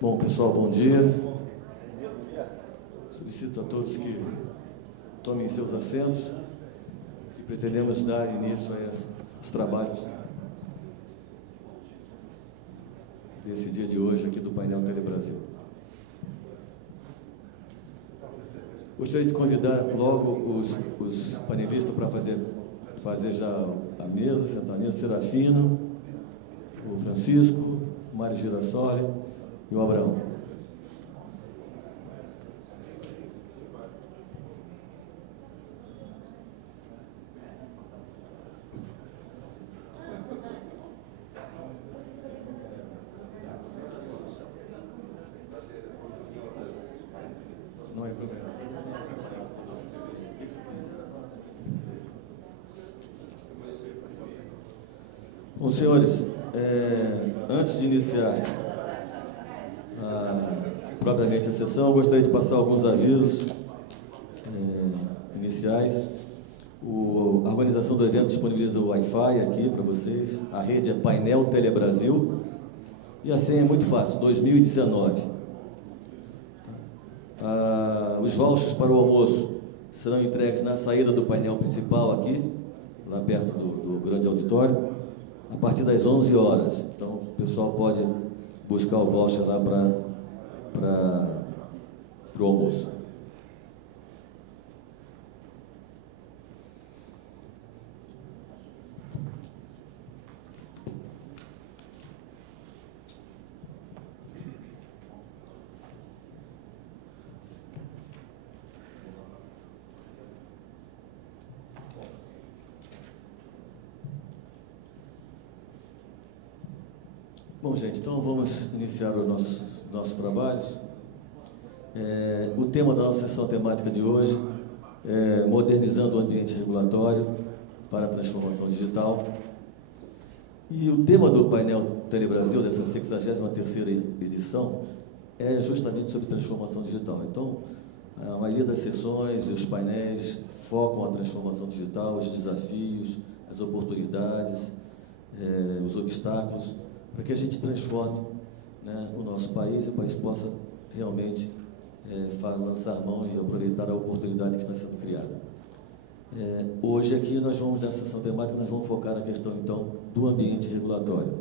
Bom, pessoal, bom dia. Solicito a todos que tomem seus assentos, que pretendemos dar início aos trabalhos desse dia de hoje aqui do painel Telebrasil. Gostaria de convidar logo os panelistas para fazer já a mesa, sentar a mesa, Serafino, o Francisco, o Mário Girassoli e o Abraão. Não é problema. Bom, senhores, antes de iniciar propriamente a sessão, eu gostaria de passar alguns avisos iniciais. A organização do evento disponibiliza o Wi-Fi aqui para vocês. A rede é Painel Telebrasil e a senha é muito fácil, 2019. Os vouchers para o almoço serão entregues na saída do painel principal aqui, lá perto do grande auditório, a partir das 11 horas. Então, o pessoal pode buscar o voucher lá para o almoço. Bom, gente, então vamos iniciar os nossos trabalhos. O tema da nossa sessão temática de hoje é modernizando o ambiente regulatório para a transformação digital. E o tema do painel Telebrasil, dessa 63ª edição, é justamente sobre transformação digital. Então, a maioria das sessões e os painéis focam a transformação digital, os desafios, as oportunidades, os obstáculos, para que a gente transforme, né, o nosso país e o país possa realmente lançar mão e aproveitar a oportunidade que está sendo criada. Hoje aqui nessa sessão temática, nós vamos focar na questão, então, do ambiente regulatório.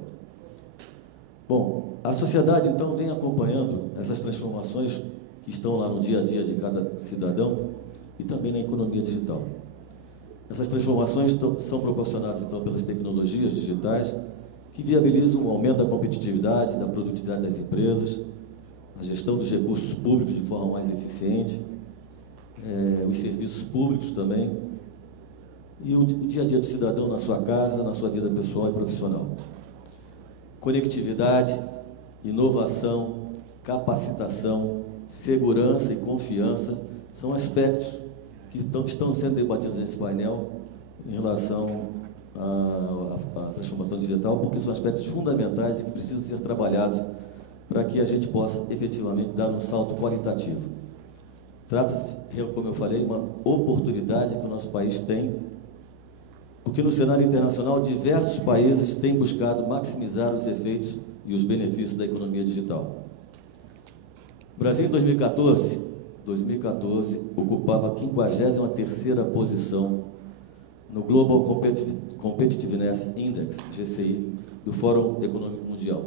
Bom, a sociedade, então, vem acompanhando essas transformações que estão lá no dia a dia de cada cidadão e também na economia digital. Essas transformações são proporcionadas, então, pelas tecnologias digitais, que viabilizam o aumento da competitividade, da produtividade das empresas, a gestão dos recursos públicos de forma mais eficiente, os serviços públicos também, e o dia a dia do cidadão na sua casa, na sua vida pessoal e profissional. Conectividade, inovação, capacitação, segurança e confiança são aspectos que estão sendo debatidos nesse painel em relação a transformação digital, porque são aspectos fundamentais e que precisam ser trabalhados para que a gente possa efetivamente dar um salto qualitativo. Trata-se, como eu falei, uma oportunidade que o nosso país tem, porque no cenário internacional diversos países têm buscado maximizar os efeitos e os benefícios da economia digital. O Brasil, em 2014 ocupava a 53ª posição no Global Competitiveness Index, GCI, do Fórum Econômico Mundial.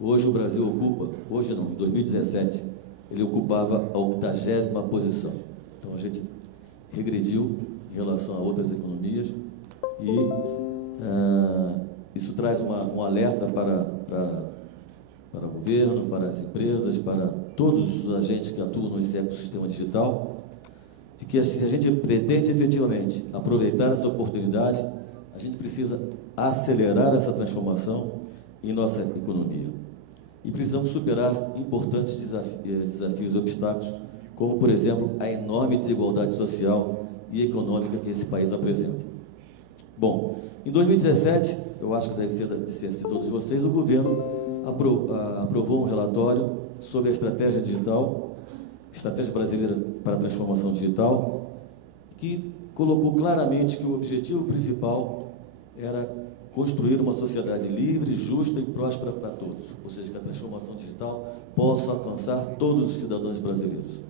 Hoje o Brasil em 2017, ele ocupava a 80ª posição. Então a gente regrediu em relação a outras economias e isso traz um alerta para o governo, para as empresas, para todos os agentes que atuam nesse ecossistema digital, de que se a gente pretende efetivamente aproveitar essa oportunidade, a gente precisa acelerar essa transformação em nossa economia. E precisamos superar importantes desafios e obstáculos, como, por exemplo, a enorme desigualdade social e econômica que esse país apresenta. Bom, em 2017, eu acho que deve ser de ciência de todos vocês, o governo aprovou um relatório sobre a estratégia digital, Estratégia Brasileira para a Transformação Digital, que colocou claramente que o objetivo principal era construir uma sociedade livre, justa e próspera para todos, ou seja, que a transformação digital possa alcançar todos os cidadãos brasileiros.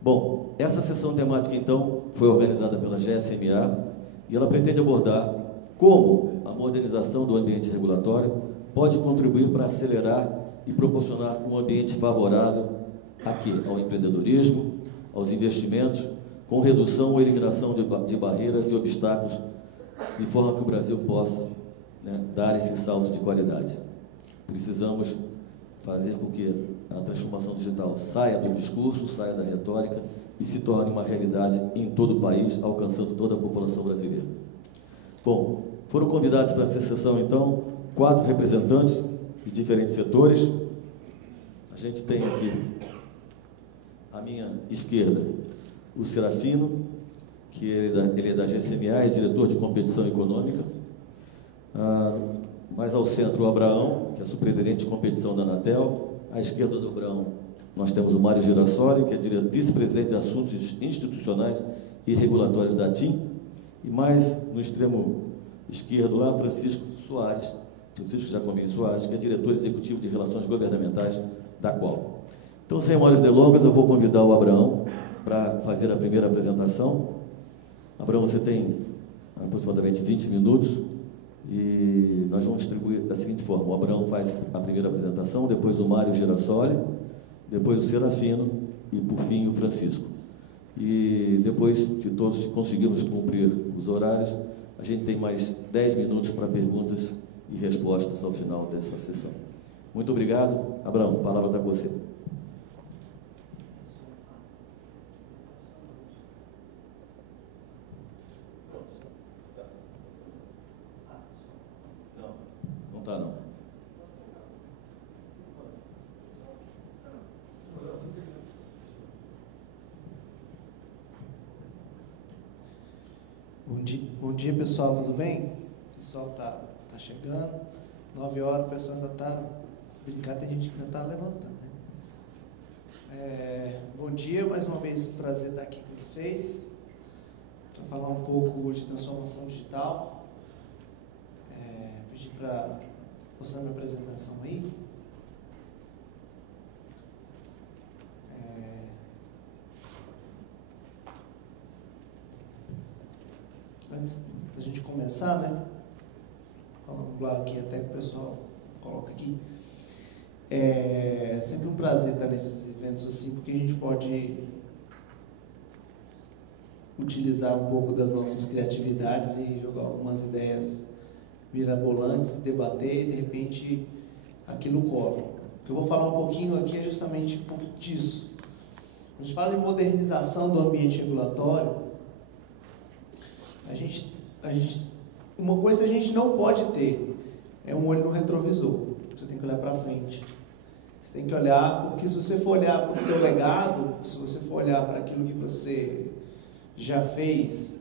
Bom, essa sessão temática, então, foi organizada pela GSMA e ela pretende abordar como a modernização do ambiente regulatório pode contribuir para acelerar e proporcionar um ambiente favorável aqui, ao empreendedorismo, aos investimentos, com redução ou eliminação de barreiras e obstáculos, de forma que o Brasil possa, né, dar esse salto de qualidade. Precisamos fazer com que a transformação digital saia do discurso, saia da retórica e se torne uma realidade em todo o país, alcançando toda a população brasileira. Bom, foram convidados para essa sessão, então, 4 representantes de diferentes setores. A gente tem aqui, à minha esquerda, o Serafino, que ele é da GSMA, é diretor de competição econômica. Mais ao centro, o Abraão, que é superintendente de competição da Anatel. À esquerda do Abraão, nós temos o Mário Girassoli, que é vice-presidente de assuntos institucionais e regulatórios da TIM. E mais no extremo esquerdo lá, Francisco Jacomini Soares, que é diretor executivo de relações governamentais da Qual. Então, sem maiores delongas, eu vou convidar o Abraão para fazer a primeira apresentação. Abraão, você tem aproximadamente 20 minutos e nós vamos distribuir da seguinte forma: o Abraão faz a primeira apresentação, depois o Mário Girassoli, depois o Serafino e, por fim, o Francisco. E depois, se todos conseguirmos cumprir os horários, a gente tem mais 10 minutos para perguntas e respostas ao final dessa sessão. Muito obrigado. Abraão, a palavra está com você. Não está, não. Bom dia, pessoal, tudo bem? O pessoal tá chegando, 9 horas, o pessoal ainda está, se brincar, tem gente que ainda está levantando, né? Bom dia, mais uma vez, prazer estar aqui com vocês, para falar um pouco de transformação digital. Pedir para mostrar minha apresentação aí. Antes da gente começar, né? Vamos lá aqui, até que o pessoal coloca aqui. É sempre um prazer estar nesses eventos assim, porque a gente pode utilizar um pouco das nossas criatividades e jogar algumas ideias mirabolantes, debater e, de repente, aquilo cola. O que eu vou falar um pouquinho aqui é justamente um pouco disso. Quando a gente fala em modernização do ambiente regulatório, uma coisa a gente não pode ter é um olho no retrovisor. Você tem que olhar para frente. Você tem que olhar, porque se você for olhar para o teu legado, se você for olhar para aquilo que você já fez,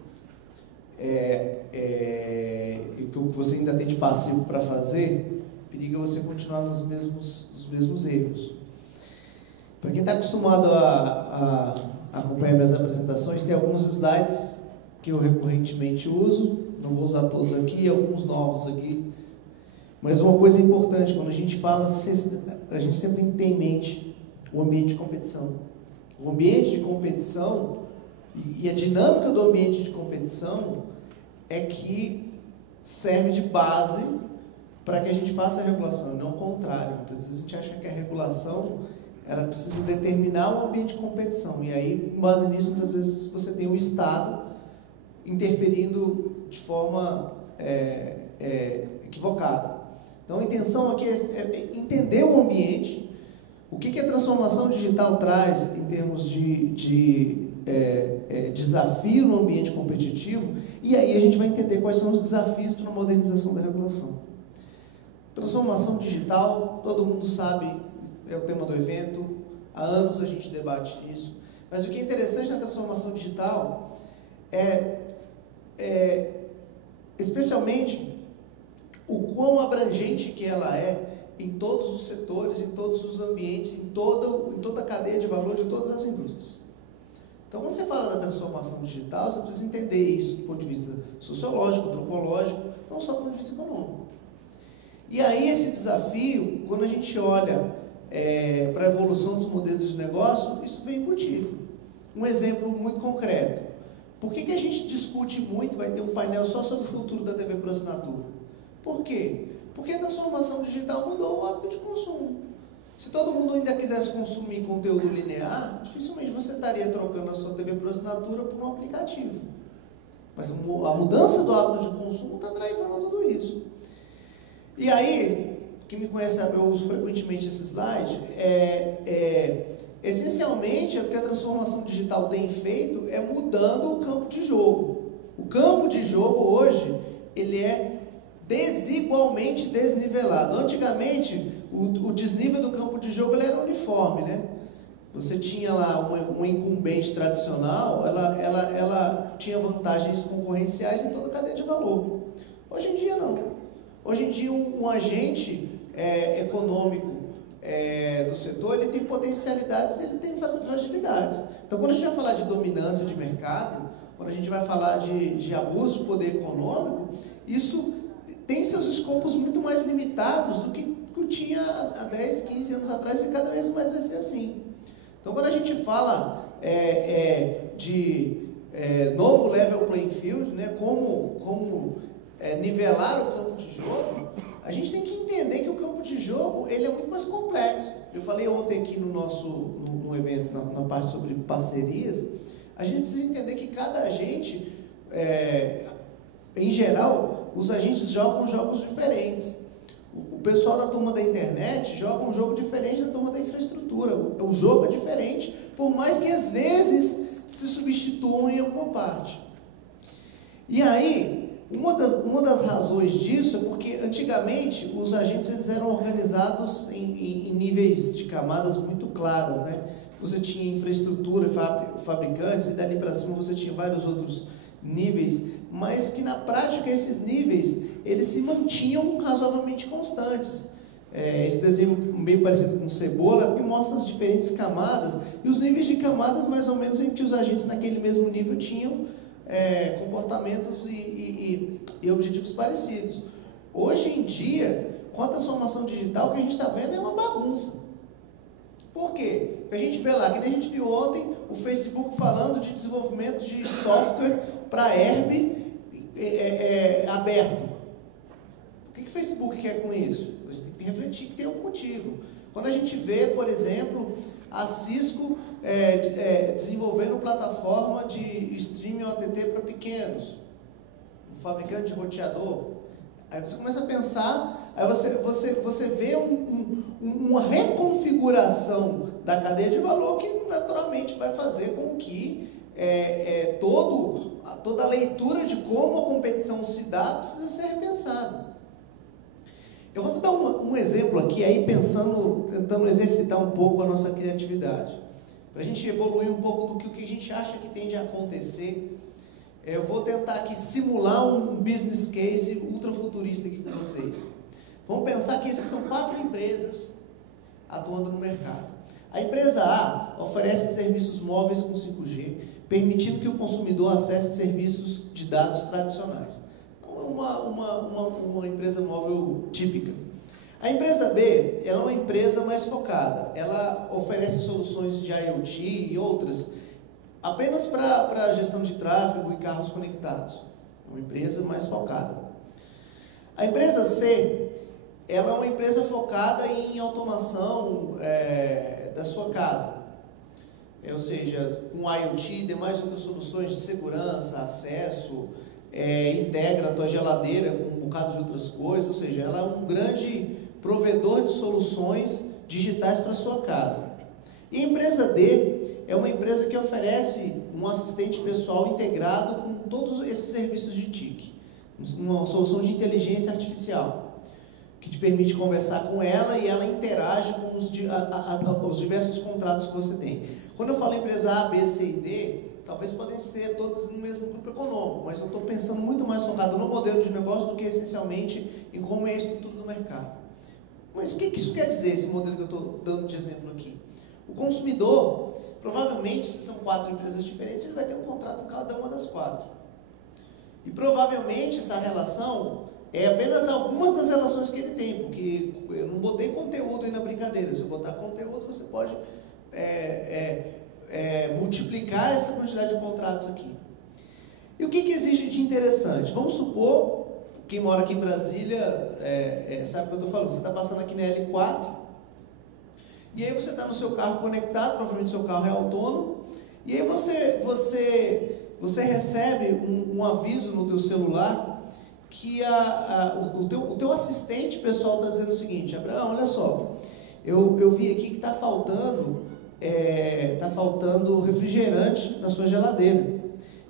e que você ainda tem de passivo para fazer, periga você continuar nos mesmos erros. Para quem está acostumado a acompanhar minhas apresentações, tem alguns slides que eu recorrentemente uso, não vou usar todos aqui, alguns novos aqui. Mas uma coisa importante, quando a gente fala, a gente sempre tem que ter em mente o ambiente de competição. O ambiente de competição e a dinâmica do ambiente de competição é que serve de base para que a gente faça a regulação, e não o contrário. Muitas vezes a gente acha que a regulação ela precisa determinar o ambiente de competição, e aí, com base nisso, muitas vezes você tem o Estado interferindo de forma equivocada. Então, a intenção aqui é entender o ambiente, o que a transformação digital traz em termos de desafio no ambiente competitivo, e aí a gente vai entender quais são os desafios para a modernização da regulação. Transformação digital, todo mundo sabe, é o tema do evento, há anos a gente debate isso, mas o que é interessante na transformação digital especialmente o quão abrangente que ela é em todos os setores, em todos os ambientes, em toda a cadeia de valor de todas as indústrias. Então, quando você fala da transformação digital, você precisa entender isso do ponto de vista sociológico, antropológico, não só do ponto de vista econômico. E aí, esse desafio, quando a gente olha para a evolução dos modelos de negócio, isso vem embutido. Um exemplo muito concreto. Por que a gente discute muito, vai ter um painel só sobre o futuro da TV por assinatura? Por quê? Porque a transformação digital mudou o hábito de consumo. Se todo mundo ainda quisesse consumir conteúdo linear, dificilmente você estaria trocando a sua TV por assinatura por um aplicativo. Mas a mudança do hábito de consumo está drivando tudo isso. E aí, quem me conhece sabe, eu uso frequentemente esse slide, essencialmente o que a transformação digital tem feito é mudando o campo de jogo. O campo de jogo hoje, ele é desigualmente desnivelado. Antigamente, o desnível do campo de jogo ele era uniforme, né? Você tinha lá uma incumbente tradicional, ela tinha vantagens concorrenciais em toda a cadeia de valor. Hoje em dia não. Hoje em dia um agente econômico do setor, ele tem potencialidades, ele tem fragilidades. Então, quando a gente vai falar de dominância de mercado, quando a gente vai falar de abuso de poder econômico, isso tem seus escopos muito mais limitados do que tinha há 10, 15 anos atrás, e cada vez mais vai ser assim. Então, quando a gente fala de novo level playing field, né, como nivelar o campo de jogo, a gente tem que entender que o campo de jogo ele é muito mais complexo. Eu falei ontem aqui no evento, na parte sobre parcerias, a gente precisa entender que cada agente, em geral, os agentes jogam jogos diferentes. O pessoal da turma da internet joga um jogo diferente da turma da infraestrutura. O jogo é diferente, por mais que às vezes se substituam em alguma parte. E aí, uma das razões disso é porque antigamente os agentes eles eram organizados em níveis de camadas muito claras, né? Você tinha infraestrutura, fabricantes, e dali para cima você tinha vários outros níveis, mas que na prática esses níveis eles se mantinham razoavelmente constantes. Esse desenho meio parecido com cebola, porque mostra as diferentes camadas, e os níveis de camadas mais ou menos em que os agentes naquele mesmo nível tinham comportamentos e objetivos parecidos. Hoje em dia, com a transformação digital, o que a gente está vendo é uma bagunça. Por quê? Porque a gente vê lá, que nem a gente viu ontem, o Facebook falando de desenvolvimento de software para Herb aberto. O que o Facebook quer com isso? A gente tem que refletir que tem um motivo. Quando a gente vê, por exemplo, a Cisco desenvolvendo plataforma de streaming OTT para pequenos, um fabricante de roteador, aí você começa a pensar, aí você vê uma reconfiguração da cadeia de valor que naturalmente vai fazer com que toda a leitura de como a competição se dá precisa ser repensada. Eu vou dar um exemplo aqui, aí tentando exercitar um pouco a nossa criatividade, para a gente evoluir um pouco do que a gente acha que tem de acontecer. Eu vou tentar aqui simular um business case ultra futurista aqui com vocês. Vamos pensar que existam 4 empresas atuando no mercado. A empresa A oferece serviços móveis com 5G, permitindo que o consumidor acesse serviços de dados tradicionais. Uma empresa móvel típica. A empresa B, ela é uma empresa mais focada. Ela oferece soluções de IoT e outras apenas para gestão de tráfego e carros conectados. Uma empresa mais focada. A empresa C, ela é uma empresa focada em automação da sua casa. Ou seja, com IoT e demais outras soluções de segurança, acesso, integra a tua geladeira com um bocado de outras coisas, ou seja, ela é um grande provedor de soluções digitais para a sua casa. E a empresa D é uma empresa que oferece um assistente pessoal integrado com todos esses serviços de TIC, uma solução de inteligência artificial, que te permite conversar com ela e ela interage com os diversos contratos que você tem. Quando eu falo empresa A, B, C e D, talvez podem ser todas no mesmo grupo econômico, mas eu estou pensando muito mais focado no modelo de negócio do que essencialmente em como é a estrutura do mercado. Mas o que isso quer dizer, esse modelo que eu estou dando de exemplo aqui? O consumidor, provavelmente, se são 4 empresas diferentes, ele vai ter um contrato com cada uma das 4. E provavelmente essa relação é apenas algumas das relações que ele tem, porque eu não botei conteúdo aí na brincadeira. Se eu botar conteúdo, você pode multiplicar essa quantidade de contratos aqui. E o que existe de interessante? Vamos supor, quem mora aqui em Brasília sabe o que eu estou falando. Você está passando aqui na L4, e aí você está no seu carro conectado, provavelmente seu carro é autônomo, e aí você recebe um aviso no teu celular que o teu assistente pessoal está dizendo o seguinte: Abraão, olha só, eu vi aqui que está faltando refrigerante na sua geladeira.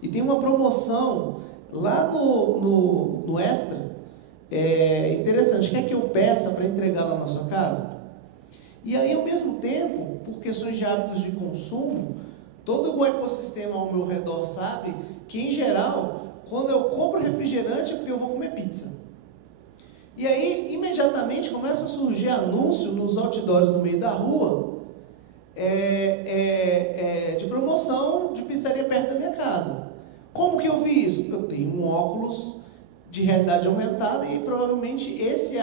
E tem uma promoção lá no Extra, interessante, quer que eu peça para entregar lá na sua casa? E aí, ao mesmo tempo, por questões de hábitos de consumo, todo o ecossistema ao meu redor sabe que, em geral, quando eu compro refrigerante é porque eu vou comer pizza. E aí, imediatamente, começa a surgir anúncio nos outdoors no meio da rua de promoção de pizzaria perto da minha casa. Como que eu vi isso? Porque eu tenho um óculos de realidade aumentada e provavelmente esse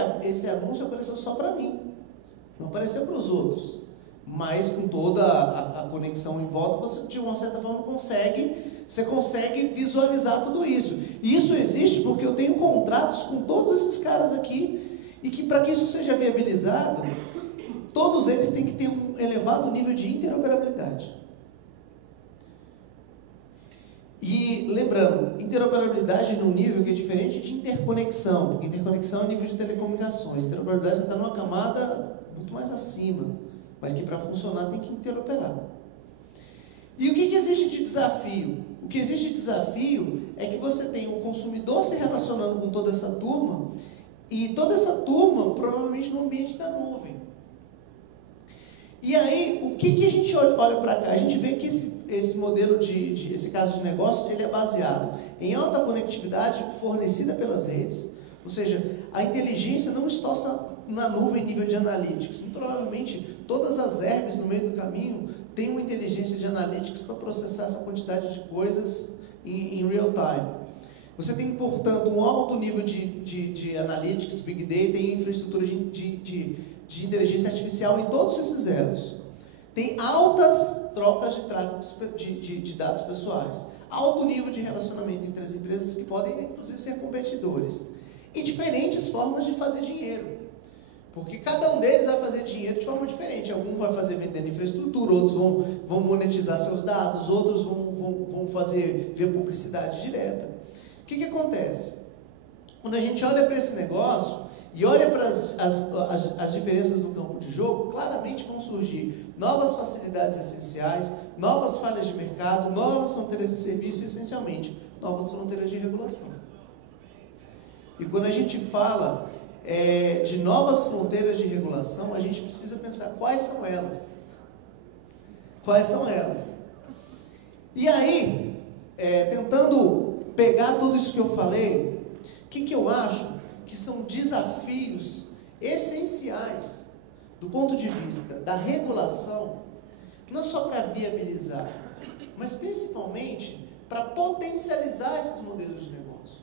anúncio apareceu só para mim. Não apareceu para os outros. Mas com toda a conexão em volta, você de uma certa forma consegue visualizar tudo isso. E isso existe porque eu tenho contratos com todos esses caras aqui, e que para que isso seja viabilizado, todos eles têm que ter um elevado nível de interoperabilidade. E lembrando, interoperabilidade num nível que é diferente de interconexão, porque interconexão é nível de telecomunicações, interoperabilidade está numa camada muito mais acima, mas que para funcionar tem que interoperar. E o que existe de desafio? O que existe de desafio é que você tem o consumidor se relacionando com toda essa turma, e toda essa turma provavelmente no ambiente da nuvem. E aí, o que a gente olha para cá? A gente vê que esse modelo esse caso de negócio, ele é baseado em alta conectividade fornecida pelas redes, ou seja, a inteligência não está na nuvem em nível de analytics. E, provavelmente, todas as herbes no meio do caminho têm uma inteligência de analytics para processar essa quantidade de coisas em real time. Você tem, portanto, um alto nível de analytics, big data e infraestrutura de inteligência artificial em todos esses elos. Tem altas trocas de tráfego de dados pessoais, alto nível de relacionamento entre as empresas que podem, inclusive, ser competidores, e diferentes formas de fazer dinheiro, porque cada um deles vai fazer dinheiro de forma diferente. Algum vai fazer vendendo infraestrutura, outros vão monetizar seus dados, outros vão fazer via publicidade direta. O que acontece? Quando a gente olha para esse negócio e olha para as diferenças no campo de jogo, claramente vão surgir novas facilidades essenciais, novas falhas de mercado, novas fronteiras de serviço e, essencialmente, novas fronteiras de regulação. E quando a gente fala de novas fronteiras de regulação, a gente precisa pensar quais são elas. Quais são elas? E aí, tentando pegar tudo isso que eu falei, o que eu acho que são desafios essenciais do ponto de vista da regulação, não só para viabilizar, mas principalmente para potencializar esses modelos de negócio.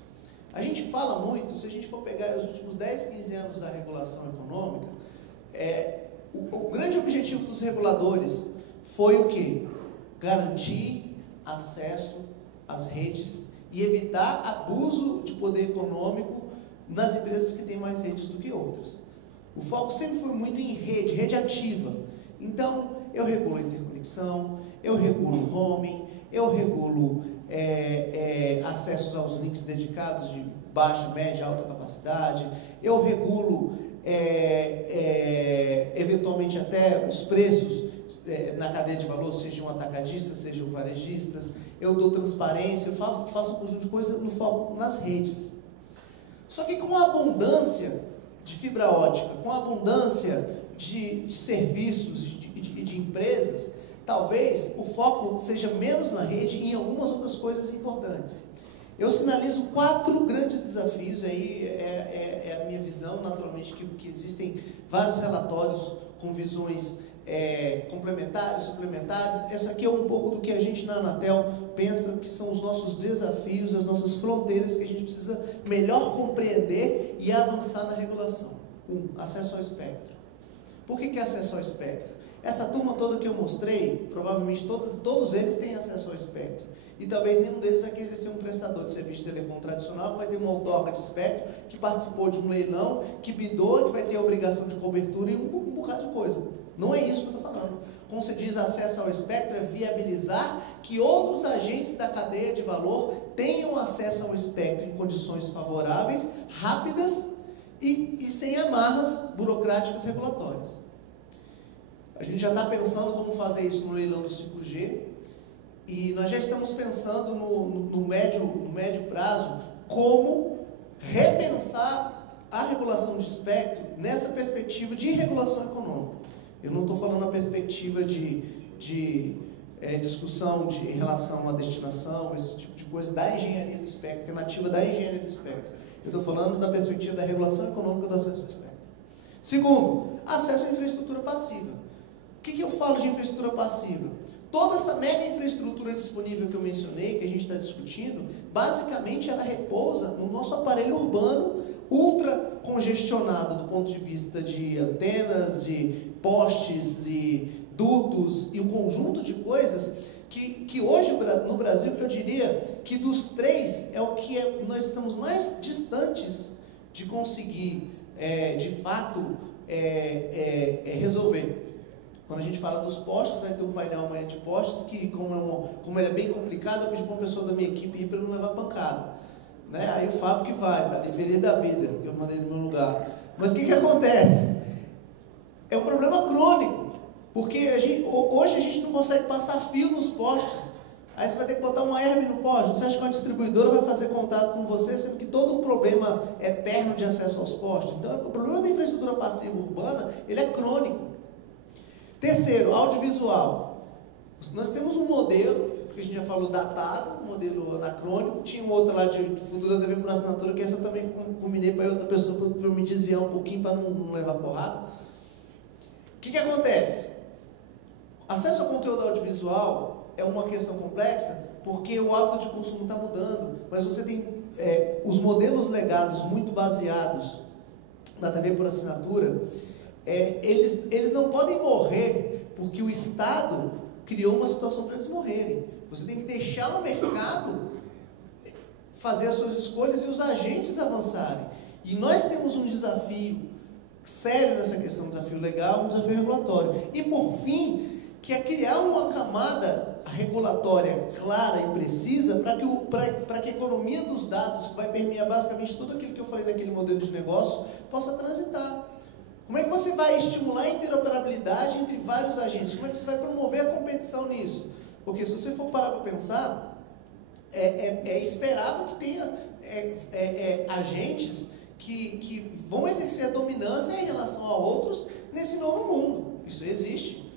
A gente fala muito, se a gente for pegar os últimos 10, 15 anos da regulação econômica, o grande objetivo dos reguladores foi o quê? Garantir acesso às redes e evitar abuso de poder econômico nas empresas que têm mais redes do que outras. O foco sempre foi muito em rede ativa. Então, eu regulo a interconexão, eu regulo o roaming, eu regulo acessos aos links dedicados de baixa, média, alta capacidade, eu regulo eventualmente até os preços na cadeia de valor, sejam atacadistas, sejam varejistas, eu dou transparência, eu faço um conjunto de coisas no foco nas redes. Só que com a abundância de fibra ótica, com a abundância de serviços e de empresas, talvez o foco seja menos na rede e em algumas outras coisas importantes. Eu sinalizo 4 grandes desafios, aí é a minha visão, naturalmente, que existem vários relatórios com visões complementares, suplementares. Essa aqui é um pouco do que a gente na Anatel pensa que são os nossos desafios, as nossas fronteiras que a gente precisa melhor compreender e avançar na regulação. Acesso ao espectro. Por que acesso ao espectro? Essa turma toda que eu mostrei, provavelmente todos eles têm acesso ao espectro. E talvez nenhum deles vai querer ser um prestador de serviço de telecom tradicional, que vai ter uma outorga de espectro, que participou de um leilão, que bidou, que vai ter a obrigação de cobertura e um bocado de coisa. Não é isso que eu estou falando. Quando se diz acesso ao espectro, é viabilizar que outros agentes da cadeia de valor tenham acesso ao espectro em condições favoráveis, rápidas e sem amarras burocráticas regulatórias. A gente já está pensando como fazer isso no leilão do 5G, e nós já estamos pensando no médio prazo como repensar a regulação de espectro nessa perspectiva de regulação econômica. Eu não estou falando na perspectiva de discussão em relação à destinação, esse tipo de coisa da engenharia do espectro, que é nativa da engenharia do espectro. Eu estou falando da perspectiva da regulação econômica do acesso ao espectro. Segundo, acesso à infraestrutura passiva. O que eu falo de infraestrutura passiva? Toda essa mega infraestrutura disponível que eu mencionei, que a gente está discutindo, basicamente ela repousa no nosso aparelho urbano ultra congestionado do ponto de vista de antenas, de postes, de dutos e um conjunto de coisas que hoje no Brasil, eu diria que dos três é o que nós estamos mais distantes de conseguir, de fato, resolver. Quando a gente fala dos postes, vai ter um painel amanhã de postes que, como ele é bem complicado, eu pedi para uma pessoa da minha equipe ir para não levar pancada. Né? Aí o Fábio que vai, tá ali, feliz da vida, que eu mandei no meu lugar. Mas o que acontece? É um problema crônico, porque hoje a gente não consegue passar fio nos postes. Aí você vai ter que botar uma herb no poste. Você acha que uma distribuidora vai fazer contato com você, sendo que todo o problema eterno de acesso aos postes? Então, o problema da infraestrutura passiva urbana, ele é crônico. Terceiro, audiovisual. Nós temos um modelo, que a gente já falou datado, um modelo anacrônico. Tinha um outro lá de Futura TV por assinatura, que essa eu também combinei para outra pessoa, para eu me desviar um pouquinho, para não levar porrada. O que acontece? Acesso ao conteúdo audiovisual é uma questão complexa, porque o hábito de consumo está mudando, mas você tem os modelos legados muito baseados na TV por assinatura. Eles não podem morrer porque o Estado criou uma situação para eles morrerem. Você tem que deixar o mercado fazer as suas escolhas e os agentes avançarem. E nós temos um desafio sério nessa questão, um desafio legal, um desafio regulatório. E por fim, que é criar uma camada regulatória clara e precisa para que a economia dos dados, que vai permear basicamente tudo aquilo que eu falei naquele modelo de negócio, possa transitar. Como é que você vai estimular a interoperabilidade entre vários agentes? Como é que você vai promover a competição nisso? Porque se você for parar para pensar, é esperável que tenha agentes que vão exercer a dominância em relação a outros nesse novo mundo. Isso existe.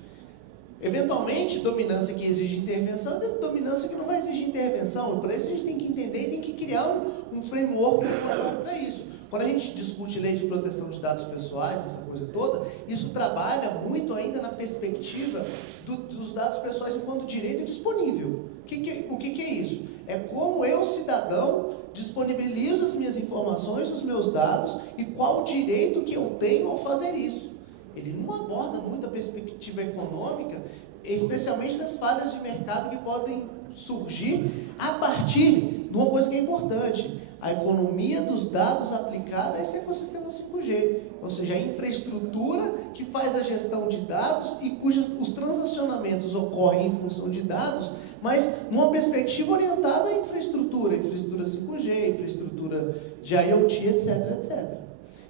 Eventualmente, dominância que exige intervenção e dominância que não vai exigir intervenção. E para isso a gente tem que entender e tem que criar um framework regulatório para isso. Quando a gente discute lei de proteção de dados pessoais, essa coisa toda, isso trabalha muito ainda na perspectiva dos dados pessoais enquanto direito disponível. O que é isso? É como eu, cidadão, disponibilizo as minhas informações, os meus dados, e qual o direito que eu tenho ao fazer isso. Ele não aborda muito a perspectiva econômica, especialmente das falhas de mercado que podem surgir a partir de uma coisa que é importante: a economia dos dados aplicada a esse ecossistema 5G, ou seja, a infraestrutura que faz a gestão de dados e os transacionamentos ocorrem em função de dados, mas numa perspectiva orientada à infraestrutura 5G, infraestrutura de IoT, etc, etc.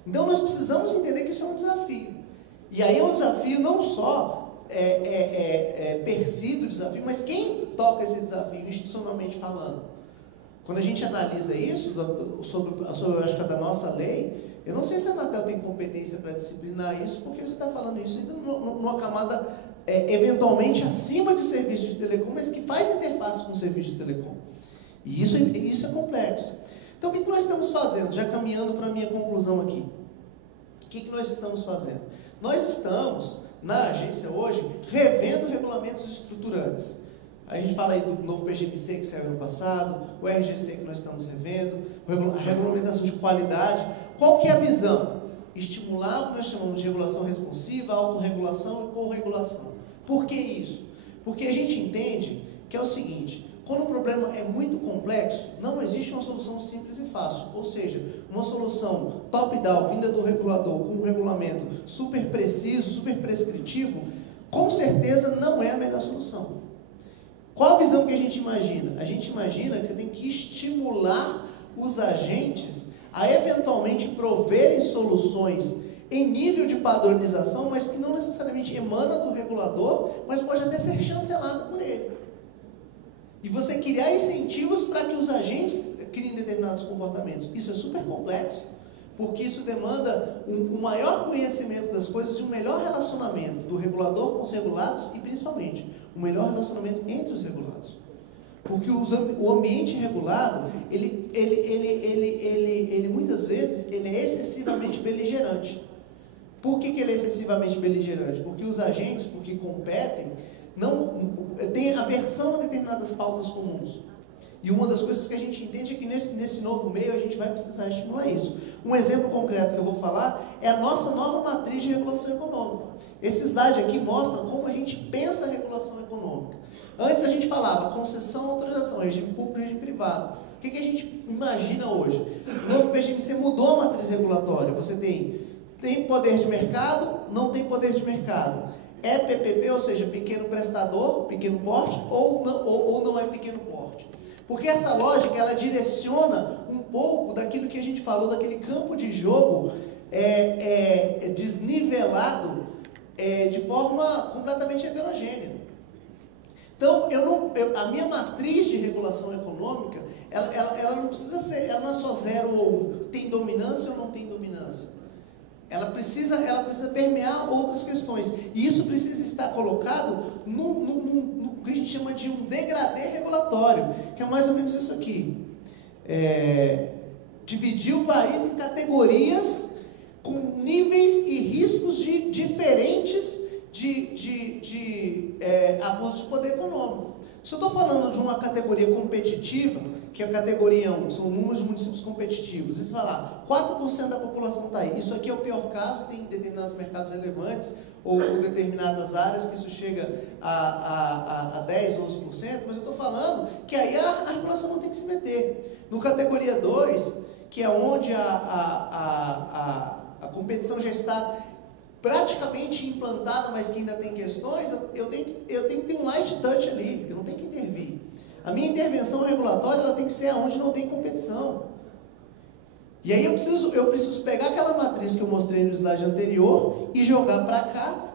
Então nós precisamos entender que isso é um desafio. E aí é um desafio não só per si do desafio, mas quem toca esse desafio institucionalmente falando. Quando a gente analisa isso, sobre eu acho que é da nossa lei, eu não sei se a Anatel tem competência para disciplinar isso, porque você está falando isso ainda numa camada eventualmente acima de serviço de telecom, mas que faz interface com o serviço de telecom. E isso é complexo. Então, o que nós estamos fazendo? Já caminhando para a minha conclusão aqui. O que nós estamos fazendo? Nós estamos, na agência hoje, revendo regulamentos estruturantes. A gente fala aí do novo PGMC que saiu ano passado, o RGC que nós estamos revendo, a regulamentação de qualidade. Qual que é a visão? Estimular o que nós chamamos de regulação responsiva, autorregulação e corregulação. Por que isso? Porque a gente entende que é o seguinte: quando o problema é muito complexo, não existe uma solução simples e fácil. Ou seja, uma solução top-down, vinda do regulador, com um regulamento super preciso, super prescritivo, com certeza não é a melhor solução. Qual a visão que a gente imagina? A gente imagina que você tem que estimular os agentes a eventualmente proverem soluções em nível de padronização, mas que não necessariamente emana do regulador, mas pode até ser chancelado por ele. E você criar incentivos para que os agentes criem determinados comportamentos. Isso é super complexo, porque isso demanda um maior conhecimento das coisas e um melhor relacionamento do regulador com os regulados e, principalmente, um melhor relacionamento entre os regulados. Porque o ambiente regulado, ele muitas vezes, ele é excessivamente beligerante. Por que ele é excessivamente beligerante? Porque os agentes, porque competem, têm aversão a determinadas pautas comuns. E uma das coisas que a gente entende é que nesse novo meio a gente vai precisar estimular isso. Um exemplo concreto que eu vou falar é a nossa nova matriz de regulação econômica. Esse slide aqui mostra como a gente pensa a regulação econômica. Antes a gente falava concessão, autorização, regime público e regime privado. O que a gente imagina hoje? O novo PGMC mudou a matriz regulatória. Você tem poder de mercado, não tem poder de mercado. É PPP, ou seja, pequeno prestador, pequeno porte, ou não é pequeno porte. Porque essa lógica, ela direciona um pouco daquilo que a gente falou, daquele campo de jogo desnivelado de forma completamente heterogênea. Então, a minha matriz de regulação econômica, ela não precisa ser, ela não é só 0 ou 1, tem dominância ou não tem dominância. Ela precisa permear outras questões. E isso precisa estar colocado no que a gente chama de um degradê regulatório, que é mais ou menos isso aqui. Dividir o país em categorias com níveis e riscos diferentes de abuso de poder econômico. Se eu estou falando de uma categoria competitiva, que é a categoria 1, são números de municípios competitivos, e você vai lá, 4% da população está aí. Isso aqui é o pior caso, tem determinados mercados relevantes, ou determinadas áreas que isso chega a 10%, 11%, mas eu estou falando que aí a regulação não tem que se meter. No categoria 2, que é onde a competição já está praticamente implantada, mas que ainda tem questões, eu tenho que ter um light touch ali, eu não tenho que intervir. A minha intervenção regulatória, ela tem que ser onde não tem competição. E aí eu preciso pegar aquela matriz que eu mostrei no slide anterior e jogar para cá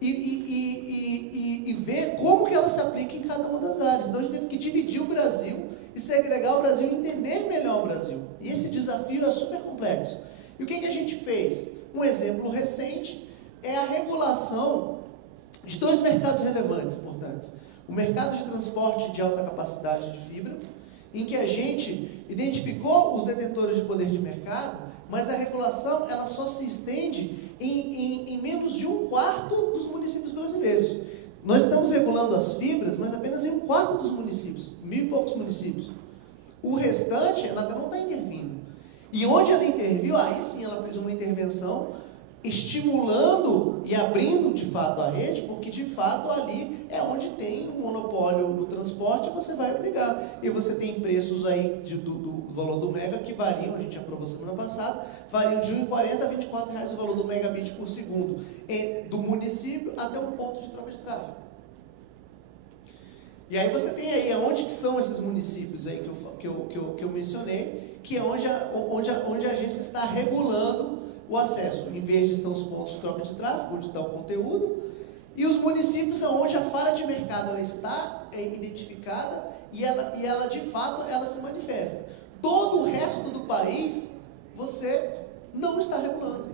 e ver como que ela se aplica em cada uma das áreas. Então a gente teve que dividir o Brasil e segregar o Brasil e entender melhor o Brasil. E esse desafio é super complexo. E o que a gente fez? Um exemplo recente é a regulação de 2 mercados relevantes, importantes. O mercado de transporte de alta capacidade de fibra, em que a gente identificou os detentores de poder de mercado, mas a regulação ela só se estende em menos de 1/4 dos municípios brasileiros. Nós estamos regulando as fibras, mas apenas em 1/4 dos municípios, 1.000 e poucos municípios. O restante, ela não está intervindo. E onde ela interviu, aí sim ela fez uma intervenção estimulando e abrindo de fato a rede, porque de fato ali é onde tem um monopólio no transporte, você vai obrigar. E você tem preços aí do valor do mega que variam, a gente aprovou semana passada, variam de R$1,40 a R$24 o valor do megabit por segundo do município até um ponto de troca de tráfego. E aí você tem aí, onde que são esses municípios aí que eu mencionei, que é onde a agência está regulando o acesso. Em verde estão os pontos de troca de tráfego, onde está o conteúdo, e os municípios onde a falha de mercado ela está identificada e ela de fato ela se manifesta. Todo o resto do país você não está regulando.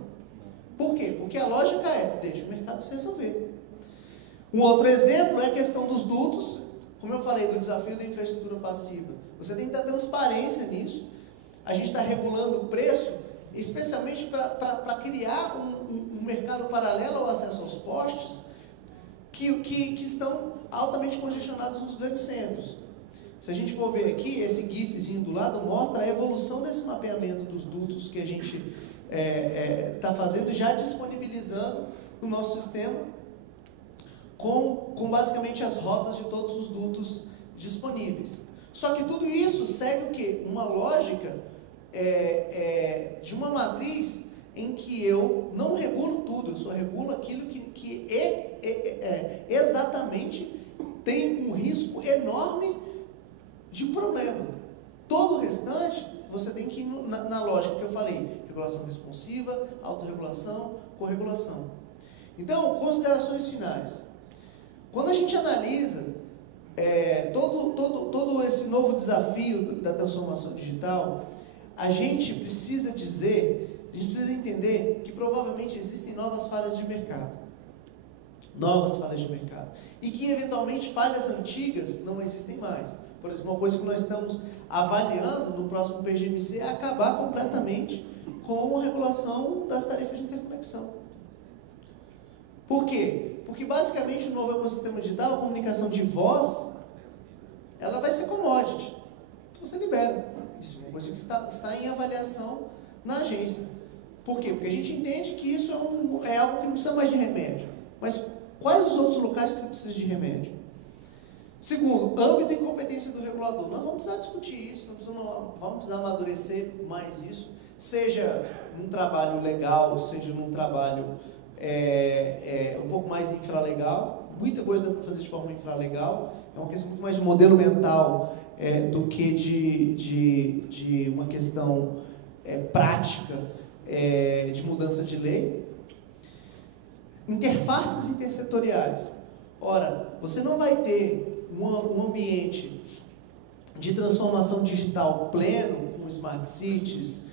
Por quê? Porque a lógica é, deixa o mercado se resolver. Um outro exemplo é a questão dos dutos. Como eu falei, do desafio da infraestrutura passiva. Você tem que dar transparência nisso. A gente está regulando o preço, especialmente para criar um mercado paralelo ao acesso aos postes que estão altamente congestionados nos grandes centros. Se a gente for ver aqui, esse GIFzinho do lado mostra a evolução desse mapeamento dos dutos que a gente está fazendo, já disponibilizando no nosso sistema, com basicamente as rotas de todos os dutos disponíveis. Só que tudo isso segue o quê? Uma lógica de uma matriz em que eu não regulo tudo, eu só regulo aquilo que exatamente tem um risco enorme de problema. Todo o restante, você tem que ir na lógica que eu falei: regulação responsiva, autorregulação, corregulação. Então, considerações finais. Quando a gente analisa todo esse novo desafio da transformação digital, a gente precisa entender que provavelmente existem novas falhas de mercado. E que, eventualmente, falhas antigas não existem mais. Por exemplo, uma coisa que nós estamos avaliando no próximo PGMC é acabar completamente com a regulação das tarifas de interconexão. Por quê? Porque, basicamente, o novo ecossistema digital, a comunicação de voz, ela vai ser commodity. Você libera. Isso é uma coisa que está em avaliação na agência. Por quê? Porque a gente entende que isso é algo que não precisa mais de remédio. Mas quais os outros locais que você precisa de remédio? Segundo, âmbito e competência do regulador. Nós vamos precisar discutir isso, vamos precisar amadurecer mais isso, seja num trabalho legal, seja num trabalho um pouco mais infralegal. Muita coisa dá para fazer de forma infralegal. É uma questão muito mais de modelo mental do que de uma questão prática de mudança de lei. Interfaces intersetoriais. Ora, você não vai ter um ambiente de transformação digital pleno, com smart cities,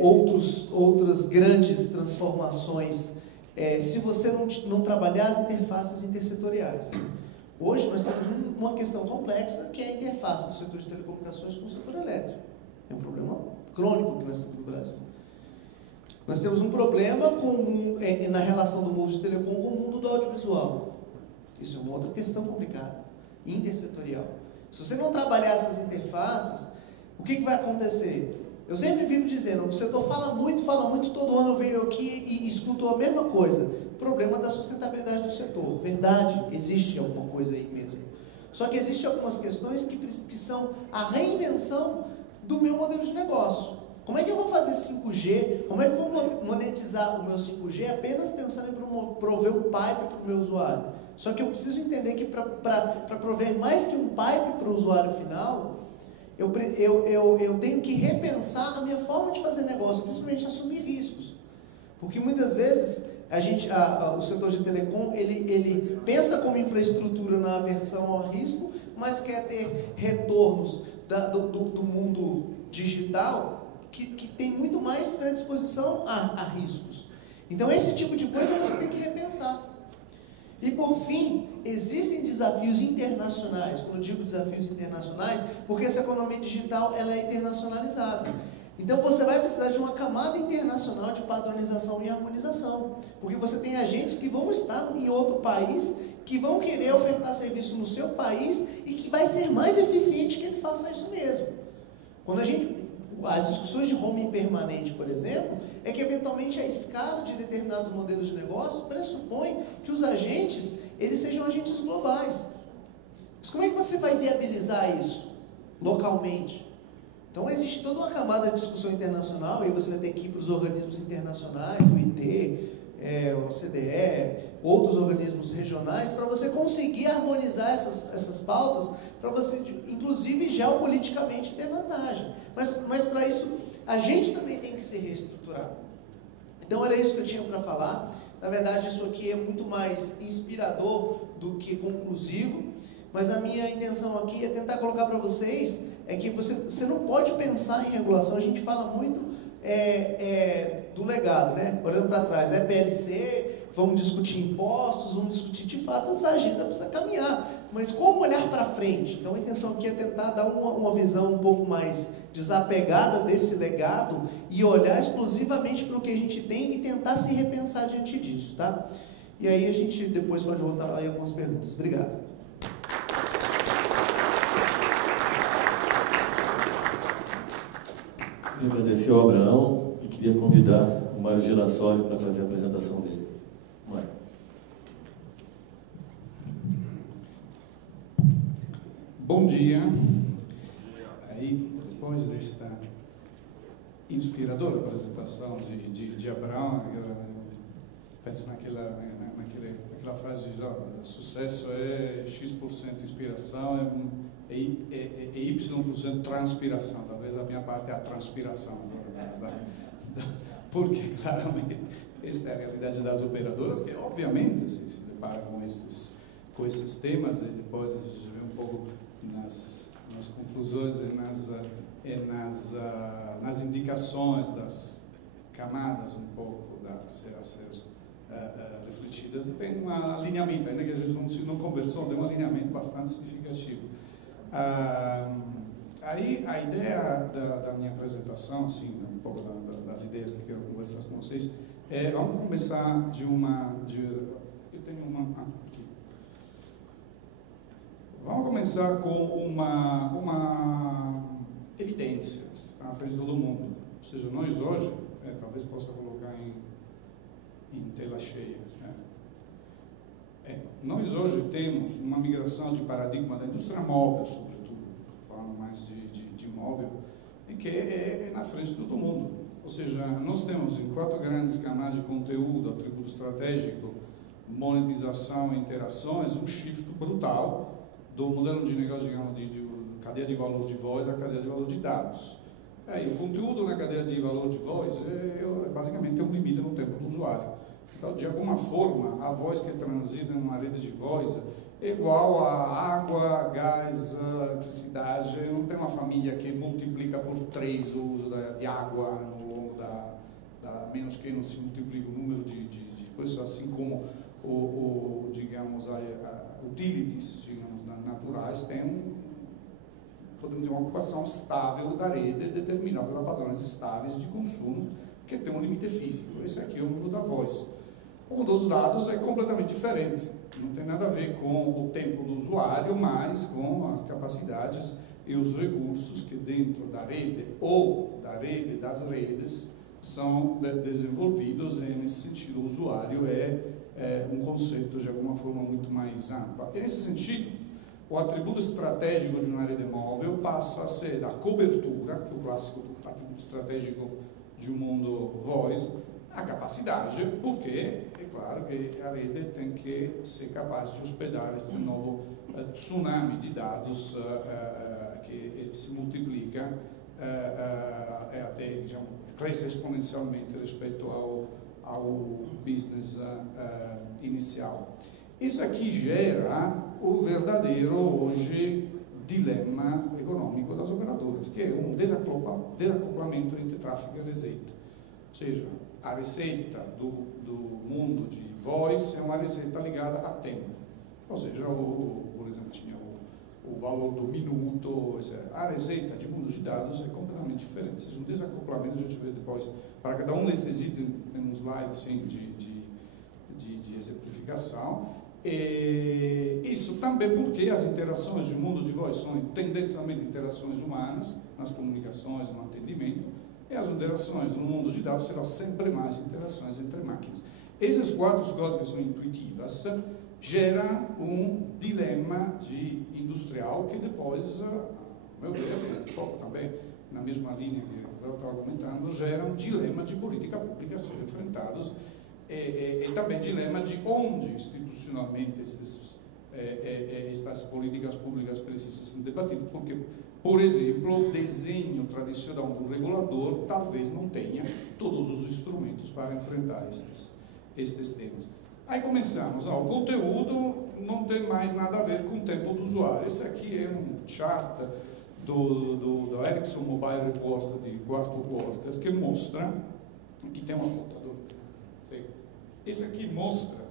outras grandes transformações, se você não trabalhar as interfaces intersetoriais. Hoje nós temos uma questão complexa, que é a interface do setor de telecomunicações com o setor elétrico. É um problema crônico que nós temos no Brasil. Nós temos um problema na relação do mundo de telecom com o mundo do audiovisual. Isso é uma outra questão complicada, intersetorial. Se você não trabalhar essas interfaces, o que vai acontecer? Eu sempre vivo dizendo, o setor fala muito, todo ano eu venho aqui e escuto a mesma coisa. Problema da sustentabilidade do setor. Verdade, existe alguma coisa aí mesmo. Só que existem algumas questões que são a reinvenção do meu modelo de negócio. Como é que eu vou fazer 5G? Como é que eu vou monetizar o meu 5G apenas pensando em prover um pipe para o meu usuário? Só que eu preciso entender que para prover mais que um pipe para o usuário final, eu tenho que repensar a minha forma de fazer negócio, principalmente assumir riscos. Porque muitas vezes o setor de telecom, ele pensa como infraestrutura na aversão ao risco, mas quer ter retornos do mundo digital que tem muito mais predisposição a riscos. Então, esse tipo de coisa você tem que repensar. E, por fim, existem desafios internacionais. Quando eu digo desafios internacionais, porque essa economia digital ela é internacionalizada. Então, você vai precisar de uma camada internacional de padronização e harmonização. Porque você tem agentes que vão estar em outro país, que vão querer ofertar serviço no seu país e que vai ser mais eficiente que ele faça isso mesmo. As discussões de roaming permanente, por exemplo, é que eventualmente a escala de determinados modelos de negócio pressupõe que os agentes, eles sejam agentes globais. Mas como é que você vai viabilizar isso localmente? Então existe toda uma camada de discussão internacional, e você vai ter que ir para os organismos internacionais, o IT, o OCDE, outros organismos regionais, para você conseguir harmonizar essas pautas, para você, inclusive, geopoliticamente ter vantagem. Mas para isso, a gente também tem que se reestruturar. Então, era isso que eu tinha para falar. Na verdade, isso aqui é muito mais inspirador do que conclusivo, mas a minha intenção aqui é tentar colocar para vocês que você não pode pensar em regulação. A gente fala muito do legado, né? Olhando para trás, PLC, vamos discutir impostos, vamos discutir. De fato, essa agenda precisa caminhar. Mas como olhar para frente? Então, a intenção aqui é tentar dar uma visão um pouco mais desapegada desse legado e olhar exclusivamente para o que a gente tem e tentar se repensar diante disso, tá? E aí a gente depois pode voltar aí algumas perguntas. Obrigado. Queria agradecer ao Abraão e queria convidar o Mário Girassoli para fazer a apresentação dele. Mário. Bom dia. Aí, depois desta inspiradora apresentação de Abraão, eu penso naquela frase de sucesso é X% inspiração é Y% transpiração. Talvez a minha parte é a transpiração. Porque, claramente, esta é a realidade das operadoras, que, obviamente, se depara com esses temas, e depois a gente vê um pouco nas conclusões e nas indicações das camadas um pouco a ser refletidas. E tem um alinhamento, ainda que a gente não conversou, tem um alinhamento bastante significativo. Aí a ideia da minha apresentação, assim, um pouco das ideias que eu quero conversar com vocês, vamos começar eu tenho uma aqui. Vamos começar com uma evidência na frente de todo mundo. Ou seja, nós hoje, talvez possa colocar em tela cheia, nós hoje temos uma migração de paradigma da indústria móvel, sobretudo, falando mais de móvel, que é na frente de todo mundo. Ou seja, nós temos em 4 grandes canais de conteúdo, atributo estratégico, monetização e interações, um shift brutal do modelo de negócio, digamos, de cadeia de valor de voz à cadeia de valor de dados. O conteúdo na cadeia de valor de voz basicamente é um limite no tempo do usuário. Então, de alguma forma, a voz que transita em uma rede de voz é igual a água, gás, eletricidade. Não tem uma família que multiplica por 3 o uso de água no longo menos que não se multiplica o número de coisas, assim como digamos, utilities, digamos, naturais têm podemos dizer, uma ocupação estável da rede determinada por padrões estáveis de consumo que tem um limite físico. Esse aqui é o mundo da voz. O mundo dos dados é completamente diferente. Não tem nada a ver com o tempo do usuário, mas com as capacidades e os recursos que dentro da rede ou da rede das redes são desenvolvidos, e nesse sentido o usuário é um conceito de alguma forma muito mais amplo. E nesse sentido, o atributo estratégico de uma rede móvel passa a ser da cobertura, que é o clássico atributo estratégico de um mundo voz, a capacidade, porque é claro que a rede tem que ser capaz de hospedar esse novo tsunami de dados que se multiplica até, digamos, cresce exponencialmente respeito ao business inicial. Isso aqui gera o verdadeiro, hoje, dilema econômico das operadoras, que é um desacoplamento entre tráfego e receita. Ou seja, a receita do mundo de voz é uma receita ligada a tempo. Ou seja, por exemplo, tinha o valor do minuto, a receita de mundo de dados é completamente diferente. Ou seja, um desacoplamento, a gente vê depois, para cada um desses itens, tem um slide assim, de exemplificação. E isso também porque as interações de mundo de voz são tendencialmente interações humanas, nas comunicações, no atendimento, e as interações no mundo de dados serão sempre mais interações entre máquinas. Essas 4 coisas que são intuitivas geram um dilema industrial que depois, meu ver, um pouco também na mesma linha que eu estava comentando, gera um dilema de política pública a ser enfrentados e também dilema de onde institucionalmente estas políticas públicas precisam ser debatidas, porque, por exemplo, o desenho tradicional do regulador talvez não tenha todos os instrumentos para enfrentar estes temas. Aí começamos, o conteúdo não tem mais nada a ver com o tempo do usuário. Esse aqui é um chart do Ericsson Mobile Report de quarto quarter, que mostra, aqui tem uma foto. Esse aqui mostra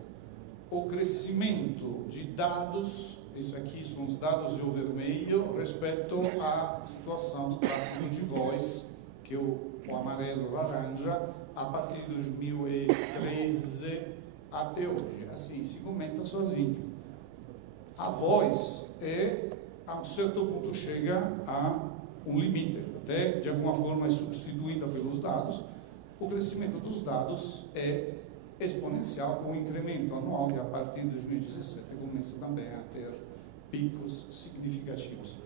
o crescimento de dados, isso aqui são os dados em vermelho, respeito à situação do tráfego de voz, que o amarelo laranja, a partir de 2013 até hoje. Assim, se comenta sozinho. A voz a um certo ponto chega a um limite, até de alguma forma é substituída pelos dados. O crescimento dos dados é exponencial, com um incremento anual que a partir de 2017 começa também a ter picos significativos.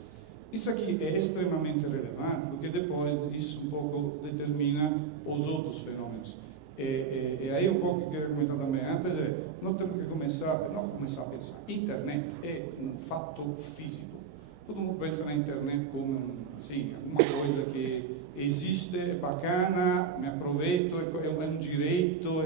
Isso aqui é extremamente relevante, porque depois isso um pouco determina os outros fenômenos. E aí um pouco que eu queria comentar também antes nós temos que começar a pensar. Internet é um fato físico. Todo mundo pensa na internet como assim, alguma coisa que existe, é bacana, me aproveito, é um direito,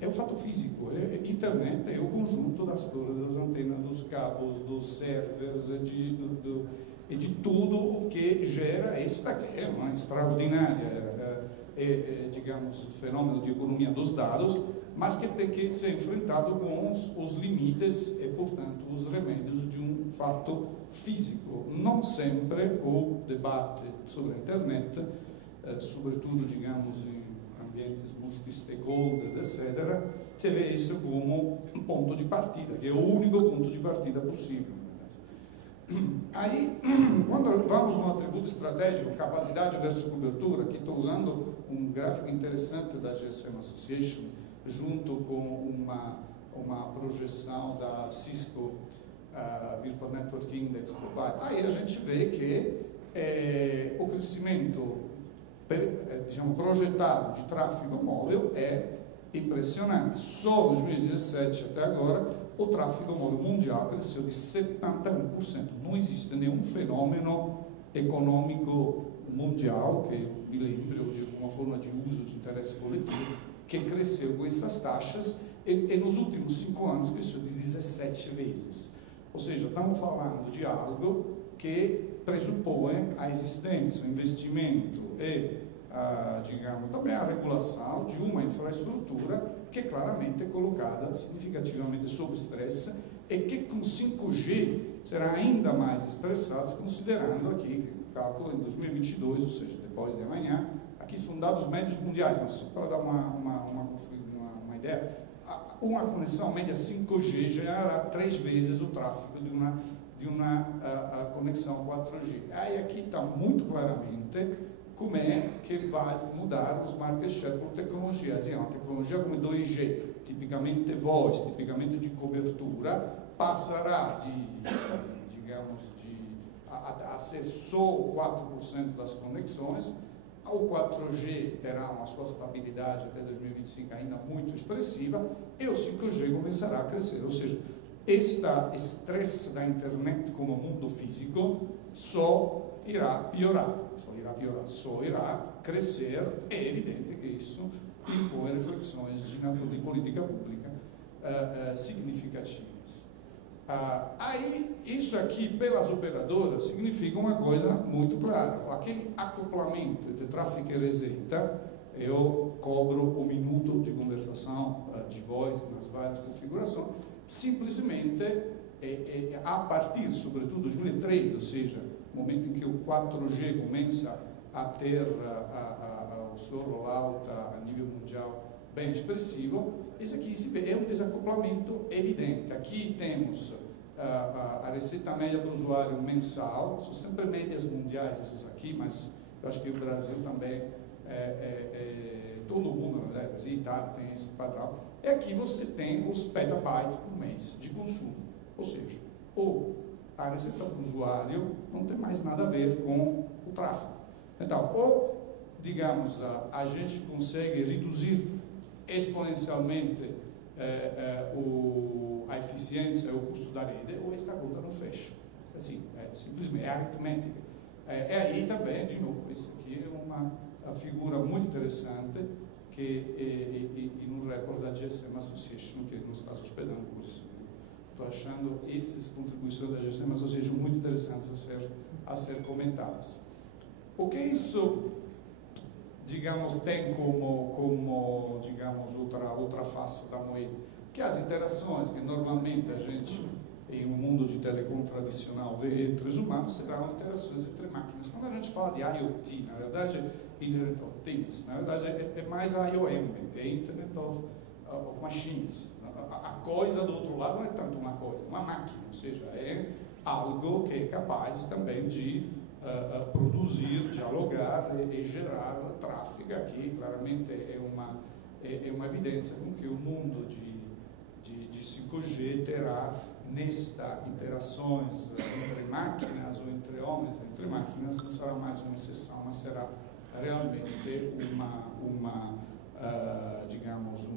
é um fato físico. Internet é o conjunto das torres, das antenas, dos cabos, dos servers, de tudo o que gera esta que é uma extraordinária, digamos, fenômeno de economia dos dados, mas que tem que ser enfrentado com os limites e, portanto, os remédios de um fato físico. Não sempre o debate sobre a internet, sobretudo, digamos, em ambientes multi-stakeholders, etc., teve isso como um ponto de partida, que é o único ponto de partida possível. Aí, quando vamos no atributo estratégico, capacidade versus cobertura, aqui estou usando um gráfico interessante da GSM Association, junto com uma projeção da Cisco Virtual Network Index Global. Aí a gente vê que o crescimento digamos, projetado de tráfego móvel é impressionante. Só em 2017 até agora, o tráfego móvel mundial cresceu de 71%. Não existe nenhum fenômeno econômico mundial, que me lembre, ou de uma forma de uso de interesse coletivo, que cresceu com essas taxas e nos últimos 5 anos cresceu de 17 vezes. Ou seja, estamos falando de algo que pressupõe a existência, o investimento e, digamos, também a regulação de uma infraestrutura que claramente é colocada significativamente sob estresse e que com 5G será ainda mais estressada, considerando aqui o cálculo em 2022, ou seja, depois de amanhã. Aqui são dados médios mundiais, mas só para dar uma ideia, uma conexão média 5G gerará 3 vezes o tráfego de uma conexão 4G. Aí aqui está muito claramente como é que vai mudar os market share por tecnologia. Assim, uma tecnologia como 2G, tipicamente voz, tipicamente de cobertura, passará a ser só 4% das conexões. O 4G terá uma sua estabilidade até 2025 ainda muito expressiva, e o 5G começará a crescer. Ou seja, este estresse da internet como mundo físico só irá piorar, só irá crescer. É evidente que isso impõe reflexões de política pública significativas. Aí, isso aqui, pelas operadoras, significa uma coisa muito clara. Aquele acoplamento entre tráfego e receita, eu cobro o minuto de conversação de voz nas várias configurações, simplesmente a partir, sobretudo, de 2003, ou seja, no momento em que o 4G começa a ter o seu rollout a nível mundial bem expressivo, isso aqui se vê, é um desacoplamento evidente. Aqui temos a receita média do usuário mensal, são sempre médias mundiais essas aqui, mas eu acho que o Brasil também, todo mundo, né, Brasil e Itália tem esse padrão. E aqui você tem os petabytes por mês de consumo, ou seja, a receita do usuário não tem mais nada a ver com o tráfego. Então, ou, digamos, a gente consegue reduzir exponencialmente a eficiência, o custo da rede, ou esta conta não fecha. Assim, simplesmente, é aritmética. Aí também, de novo, isso aqui é uma figura muito interessante que no recorde da GSM Association, que nos está hospedando, por isso estou achando essas contribuições da GSM Association muito interessantes a ser comentadas. O que isso, digamos, tem como digamos, outra face da moeda? que as interações que normalmente a gente, em um mundo de telecom tradicional, vê entre os humanos, serão interações entre máquinas. Quando a gente fala de IoT, na verdade, Internet of Things, na verdade é mais IOM, é Internet of Machines. A coisa do outro lado não é tanto uma coisa, uma máquina, ou seja, é algo que é capaz também de produzir, dialogar e gerar tráfego. Aqui, claramente, é uma evidência com que o mundo de 5G terá nesta interações entre máquinas ou entre homens, entre máquinas, não será mais uma exceção, mas será realmente digamos,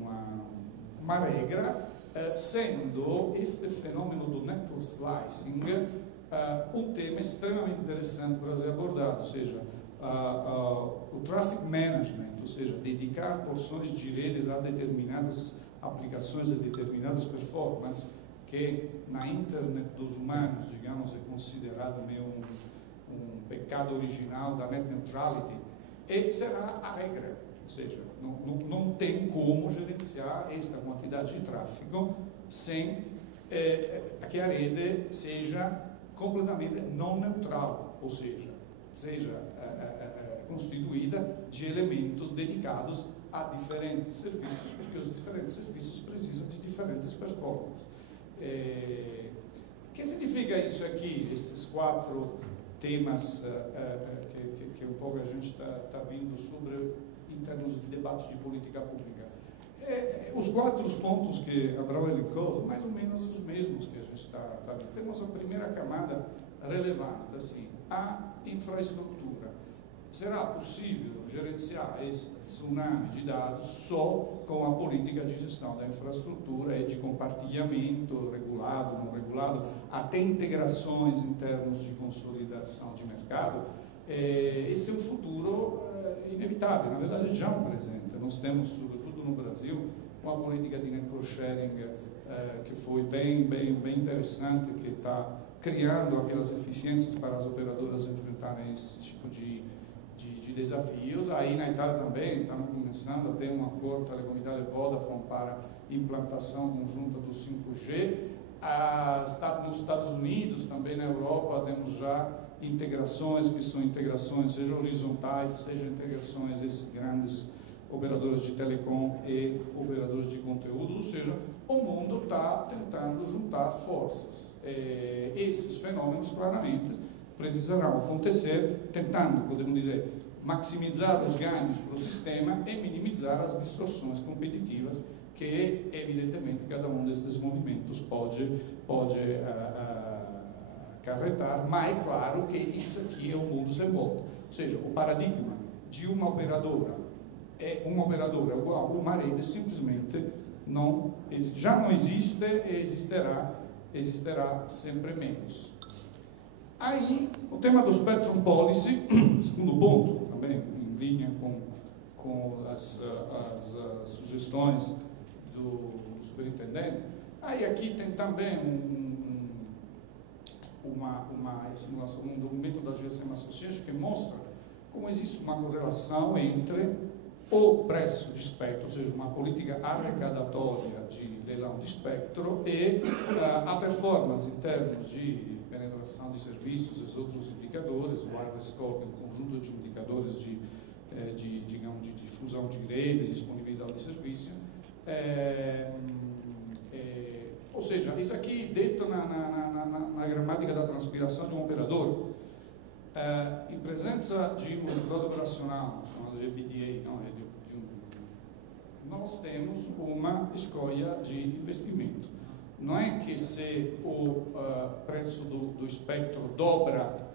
uma regra, sendo este fenômeno do network slicing um tema extremamente interessante para ser abordado, ou seja, o traffic management, ou seja, dedicar porções de redes a determinadas aplicações e determinadas performances, que na internet dos humanos, digamos, é considerado meio um pecado original da net neutrality, e será a regra, ou seja, não tem como gerenciar esta quantidade de tráfego sem que a rede seja completamente não neutral, ou seja constituída de elementos dedicados a diferentes serviços, porque os diferentes serviços precisam de diferentes performances. O que significa isso aqui, esses 4 temas que um pouco a gente está vindo sobre em termos de debate de política pública? Os 4 pontos que Abraão elencou são mais ou menos os mesmos que a gente está vendo. Temos a primeira camada relevante, assim, a infraestrutura. Será possível gerenciar esse tsunami de dados só com a política de gestão da infraestrutura e de compartilhamento regulado, não regulado, até integrações em termos de consolidação de mercado? Esse é um futuro inevitável, na verdade já um presente. Nós temos, sobretudo no Brasil, uma política de network sharing que foi bem interessante, que está criando aquelas eficiências para as operadoras enfrentarem esse tipo de desafios. Aí na Itália também estamos começando a ter um acordo telecomunidade Vodafone para implantação conjunta do 5G. Nos Estados Unidos, também na Europa, temos já integrações que são integrações, seja horizontais, seja integrações entre grandes operadores de telecom e operadores de conteúdo, ou seja, o mundo está tentando juntar forças. Esses fenômenos, claramente, precisarão acontecer tentando, podemos dizer, maximizar os ganhos para o sistema e minimizar as distorções competitivas que, evidentemente, cada um desses movimentos pode acarretar, mas é claro que isso aqui é o mundo sem volta. Ou seja, o paradigma de uma operadora igual uma rede simplesmente já não existe e existirá sempre menos. Aí, o tema do Spectrum Policy, segundo ponto, também em linha com as sugestões do superintendente. Aí aqui tem também um documento da GSM Association que mostra como existe uma correlação entre o preço de espectro, ou seja, uma política arrecadatória de leilão de espectro, e a performance em termos de penetração de serviços e os outros indicadores, o wireless score, um conjunto de indicadores de difusão de redes, disponibilidade de serviço. Ou seja, isso aqui dentro na gramática da transpiração de um operador, em presença de um resultado operacional, chamado EBITDA, nós temos uma escolha de investimento. Não é que se o preço do espectro dobra,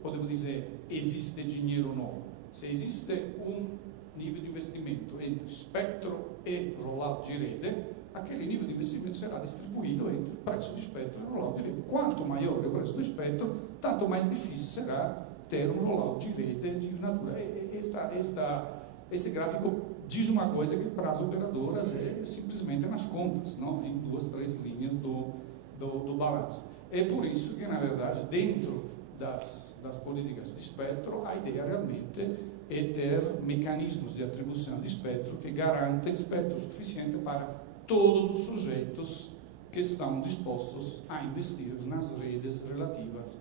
podemos dizer, existe dinheiro ou não. Se existe um nível de investimento entre espectro e rollout de rede, aquele nível de investimento será distribuído entre preço de espectro e rollout de rede. Quanto maior é o preço do espectro, tanto mais difícil será ter um rollout de rede de natura. Esse gráfico diz uma coisa que para as operadoras é simplesmente nas contas, não? Em 2, 3 linhas do balanço. É por isso que, na verdade, dentro das políticas de espectro, a ideia realmente é ter mecanismos de atribuição de espectro que garantem espectro suficiente para todos os sujeitos que estão dispostos a investir nas redes relativas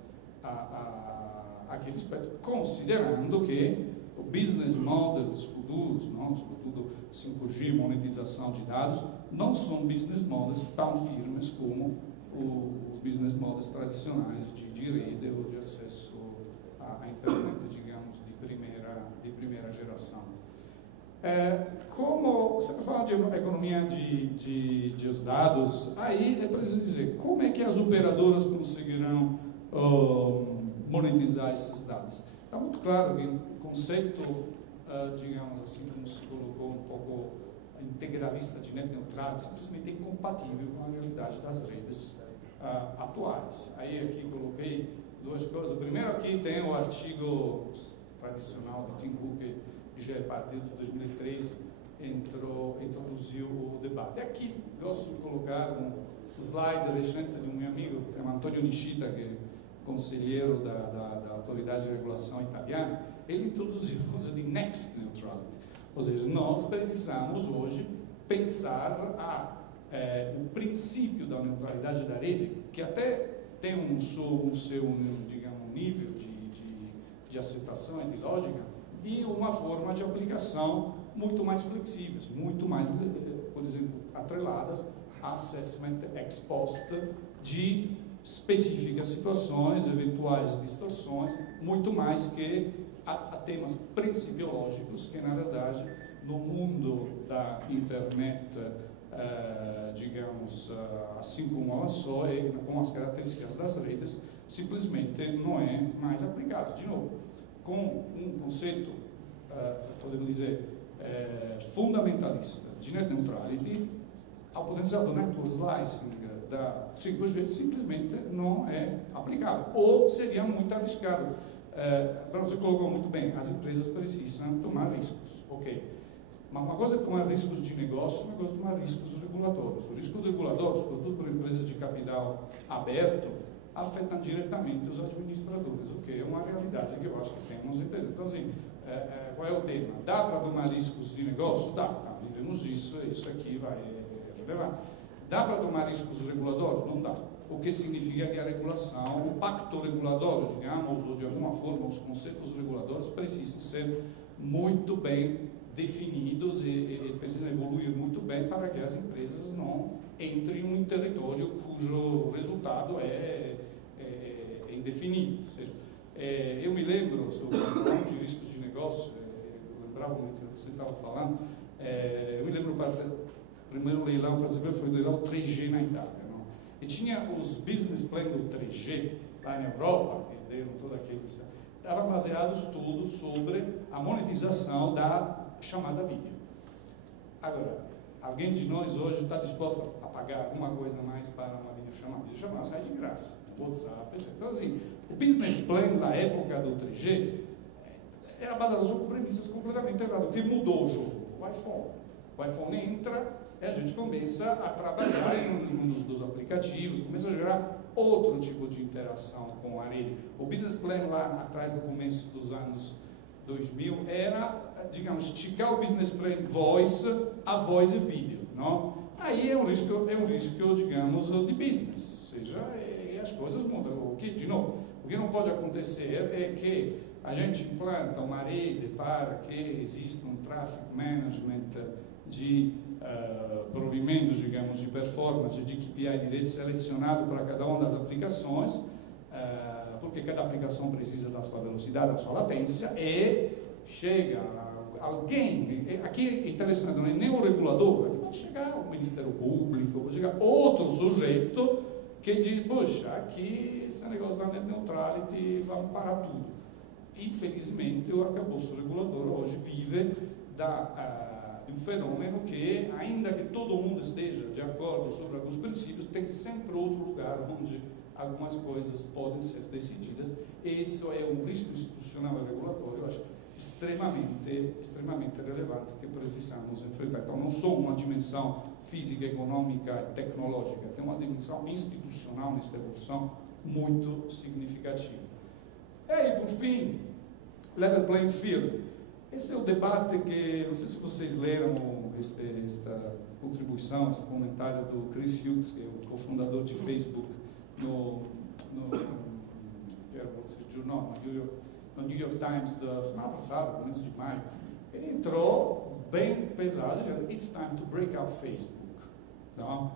àquele espectro, considerando que os business models futuros, não, sobretudo 5G, monetização de dados, não são business models tão firmes como os business models tradicionais de rede ou de acesso à internet, digamos, de primeira geração. Como você fala de economia de os dados, aí é preciso dizer como é que as operadoras conseguirão monetizar esses dados. Está muito claro que o conceito, digamos assim, como se colocou um pouco integralista de net neutral, simplesmente é incompatível com a realidade das redes atuais. Aí aqui coloquei duas coisas. O primeiro aqui tem o artigo tradicional do Tim Cook, que já é a partir de 2003 introduziu o debate. Aqui gosto de colocar um slide recente de um meu amigo, que é Antonio Nishita, que é conselheiro da autoridade de regulação italiana. Ele introduziu a coisa de next neutrality, ou seja, nós precisamos hoje pensar o princípio da neutralidade da rede, que até tem um seu digamos, nível de aceitação e de lógica, e uma forma de aplicação muito mais flexíveis, muito mais, por exemplo, atreladas a assessment ex post de específicas situações, eventuais distorções, muito mais que a temas principiológicos que, na verdade, no mundo da internet, digamos, assim como ela só é, com as características das redes, simplesmente não é mais aplicável. De novo, com um conceito, podemos dizer, fundamentalista de net neutrality, ao potencial do network slicing da 5G simplesmente não é aplicável, ou seria muito arriscado. Você colocou muito bem, as empresas precisam tomar riscos, ok. Mas uma coisa é tomar riscos de negócio, uma coisa é tomar riscos regulatórios. Os riscos regulatórios, sobretudo para empresas de capital aberto, afetam diretamente os administradores, o que é uma realidade que eu acho que temos entendido. Então, assim, qual é o tema? Dá para tomar riscos de negócio? Dá, tá, vivemos isso aqui vai relevar. Dá para tomar riscos regulatórios? Não dá. O que significa que a regulação, o pacto regulatório, digamos, ou de alguma forma os conceitos reguladores precisam ser muito bem definidos e precisam evoluir muito bem para que as empresas não entrem em um território cujo resultado é indefinido. Ou seja, eu me lembro, sobre de riscos de negócio, eu lembrava muito do que você estava falando, eu me lembro o primeiro leilão para saber foi o leilão 3G na Itália. Não? E tinha os business plan do 3G lá na Europa, que deram todo aquele... Estavam baseados todos sobre a monetização da chamada vídeo. Agora, alguém de nós hoje está disposto a pagar alguma coisa a mais para uma videochamada? A videochamada sai de graça, WhatsApp, etc. Então, assim, o business plan da época do 3G era baseado sobre premissas completamente erradas. O que mudou o jogo? O iPhone. O iPhone entra e a gente começa a trabalhar em um dos aplicativos, começa a gerar outro tipo de interação com a rede. O business plan lá atrás, no começo dos anos 2000, era, digamos, esticar o business plan voice a voz e vídeo, não? Aí é um risco, digamos, de business, ou seja, as coisas mudam. De novo, o que não pode acontecer é que a gente implanta uma rede para que exista um traffic management de provimentos, digamos, de performance, de KPI de rede selecionado para cada uma das aplicações, porque cada aplicação precisa da sua velocidade, da sua latência, e chega alguém, aqui é interessante, não é nem o regulador, aqui pode chegar o Ministério Público, pode chegar outro sujeito que diz, poxa, aqui esse negócio da net neutrality, vamos parar tudo. Infelizmente, o arcabouço regulador hoje vive de um fenômeno que, ainda que todo mundo esteja de acordo sobre alguns princípios, tem sempre outro lugar onde algumas coisas podem ser decididas. Isso é um risco institucional e regulatório, eu acho, extremamente relevante que precisamos enfrentar. Então, não só uma dimensão física, econômica, tecnológica, tem uma dimensão institucional nesta evolução muito significativa. E aí, por fim, level playing field. Esse é o debate que, não sei se vocês leram esta contribuição, esse comentário do Chris Hughes, que é o cofundador de Facebook, no jornal, no New York Times da semana passada, começo de maio. Ele entrou bem pesado, dizendo: "It's time to break up Facebook." Então,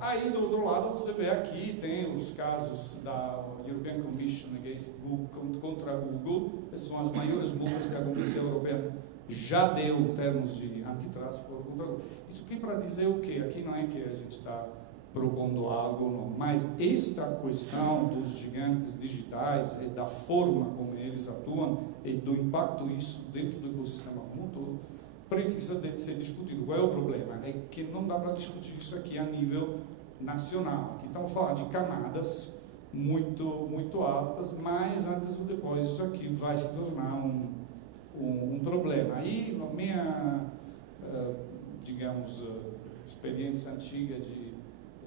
aí do outro lado você vê aqui, tem os casos da European Commission against Google, contra a Google. Essas são as maiores multas que a Comissão Europeia já deu em termos de antitrust contra a Google. Isso aqui para dizer o quê? Aqui não é que a gente está propondo algo, não, mas esta questão dos gigantes digitais e da forma como eles atuam e do impacto isso dentro do ecossistema como um todo, precisa de ser discutido. Qual é o problema? É que não dá para discutir isso aqui a nível nacional. Aqui estamos falando de camadas muito altas, mas antes ou depois isso aqui vai se tornar um problema. Aí, na minha, digamos, experiência antiga de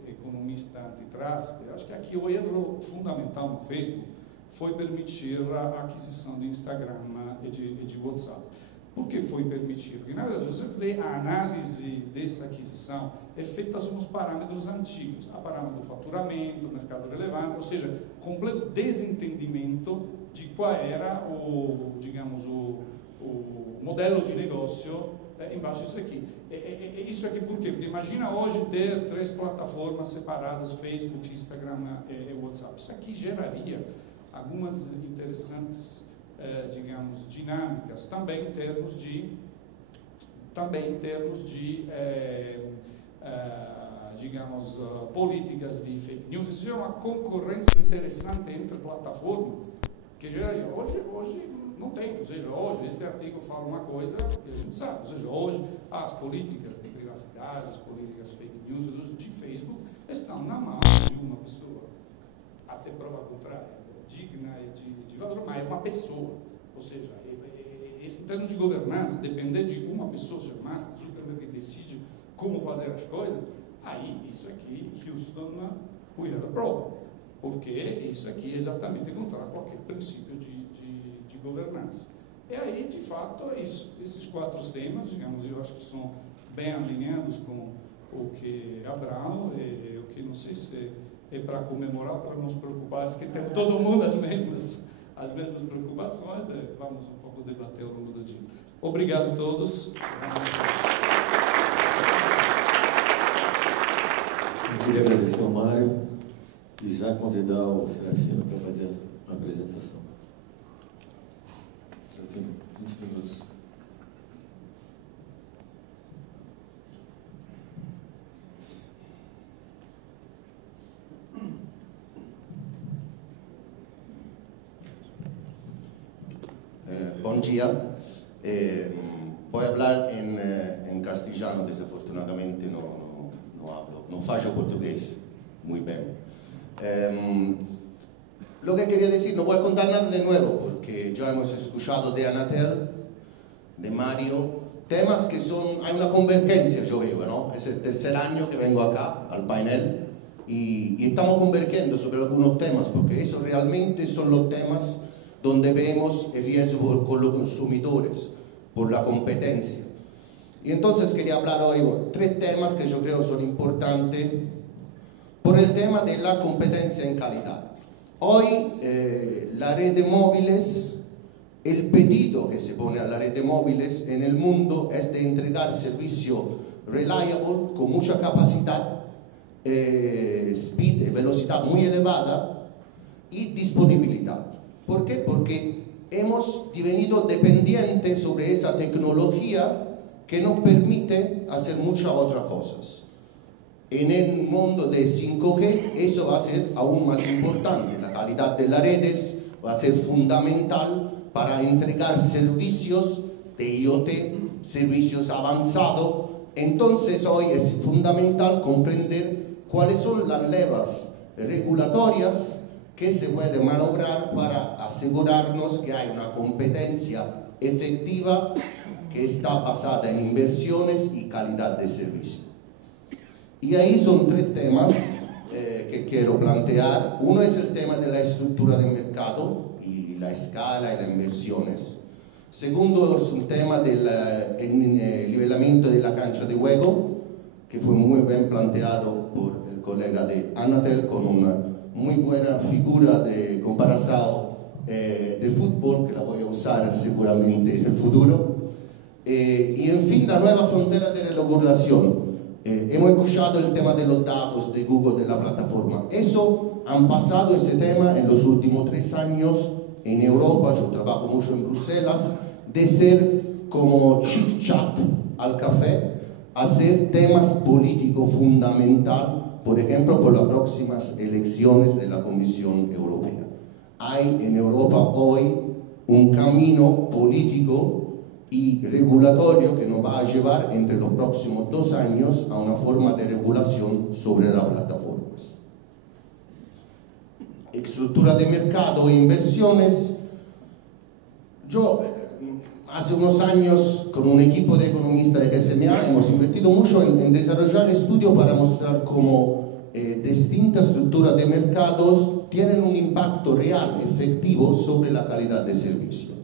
economista antitrust, acho que aqui o erro fundamental no Facebook foi permitir a aquisição de Instagram e de WhatsApp. Por que foi permitido? Porque, na verdade, você vê a análise dessa aquisição é feita sobre os parâmetros antigos, a parâmetro do faturamento, mercado relevante, ou seja, completo desentendimento de qual era o, digamos, o modelo de negócio embaixo disso aqui. Isso aqui por quê? Porque imagina hoje ter 3 plataformas separadas, Facebook, Instagram e WhatsApp. Isso aqui geraria algumas interessantes, digamos, dinâmicas, também em termos de digamos, políticas de fake news. Isso é uma concorrência interessante entre plataformas que geraria. Hoje não tem, ou seja, hoje este artigo fala uma coisa que a gente sabe, ou seja, hoje as políticas de privacidade, as políticas fake news de Facebook estão na mão de uma pessoa, até prova contrária, digna e de valor, mas é uma pessoa, ou seja, esse em termos de governança, depender de uma pessoa, seja Mark Zuckerberg, que decide como fazer as coisas, aí isso aqui, Houston, we have a problem, porque isso aqui é exatamente contra qualquer princípio de governança. E aí, de fato, é isso. Esses 4 temas, digamos, eu acho que são bem alinhados com o que Abraão, e o que não sei se é para comemorar, para nos preocupar, que tem todo mundo as mesmas preocupações, vamos um pouco debater ao longo do dia. Obrigado a todos. Eu queria agradecer ao Mário e já convidar o Serafino para fazer a apresentação. Eu tenho 20 minutos. Bom dia. Voy a hablar en castellano, desafortunadamente no hablo, no fallo portugués muy bien. Lo que quería decir, no voy a contar nada de nuevo, porque ya hemos escuchado de Anatel, de Mario, temas que hay una convergencia, yo veo, ¿no? Es el 3er año que vengo acá, al panel, y estamos convergiendo sobre algunos temas, porque esos realmente son los temas donde vemos el riesgo con los consumidores, por la competencia. Y entonces quería hablar hoy de 3 temas que yo creo son importantes por el tema de la competencia en calidad. Hoy la red de móviles, el pedido que se pone a la red de móviles en el mundo es de entregar servicio reliable, con mucha capacidad, speed, velocidad muy elevada y disponibilidad. ¿Por qué? Porque hemos devenido dependientes sobre esa tecnología que nos permite hacer muchas otras cosas. En el mundo de 5G eso va a ser aún más importante. La calidad de las redes va a ser fundamental para entregar servicios de IoT, servicios avanzados. Entonces hoy es fundamental comprender cuáles son las levas regulatorias que se pueden maniobrar para asegurarnos que hay una competencia efectiva que está basada en inversiones y calidad de servicio. Y ahí son 3 temas que quiero plantear. Uno es el tema de la estructura del mercado y la escala y las inversiones. Segundo es un tema del nivelamiento de la cancha de juego, que fue muy bien planteado por el colega de Anatel, con una muy buena figura de comparación de fútbol, que la voy a usar seguramente en el futuro. Y en fin, la nueva frontera de regulación. Hemos escuchado el tema de los datos de Google, de la plataforma. Eso han pasado ese tema en los últimos 3 años en Europa. Yo trabajo mucho en Bruselas, de ser como chit chat al café a ser temas políticos fundamentales, por ejemplo, por las próximas elecciones de la Comisión Europea. Hay en Europa hoy un camino político y regulatorio que nos va a llevar entre los próximos 2 años a una forma de regulación sobre las plataformas. Estructura de mercado e inversiones. Yo hace unos años con un equipo de economistas de SMA hemos invertido mucho en desarrollar estudios para mostrar cómo distintas estructuras de mercados tienen un impacto real, efectivo sobre la calidad de servicio.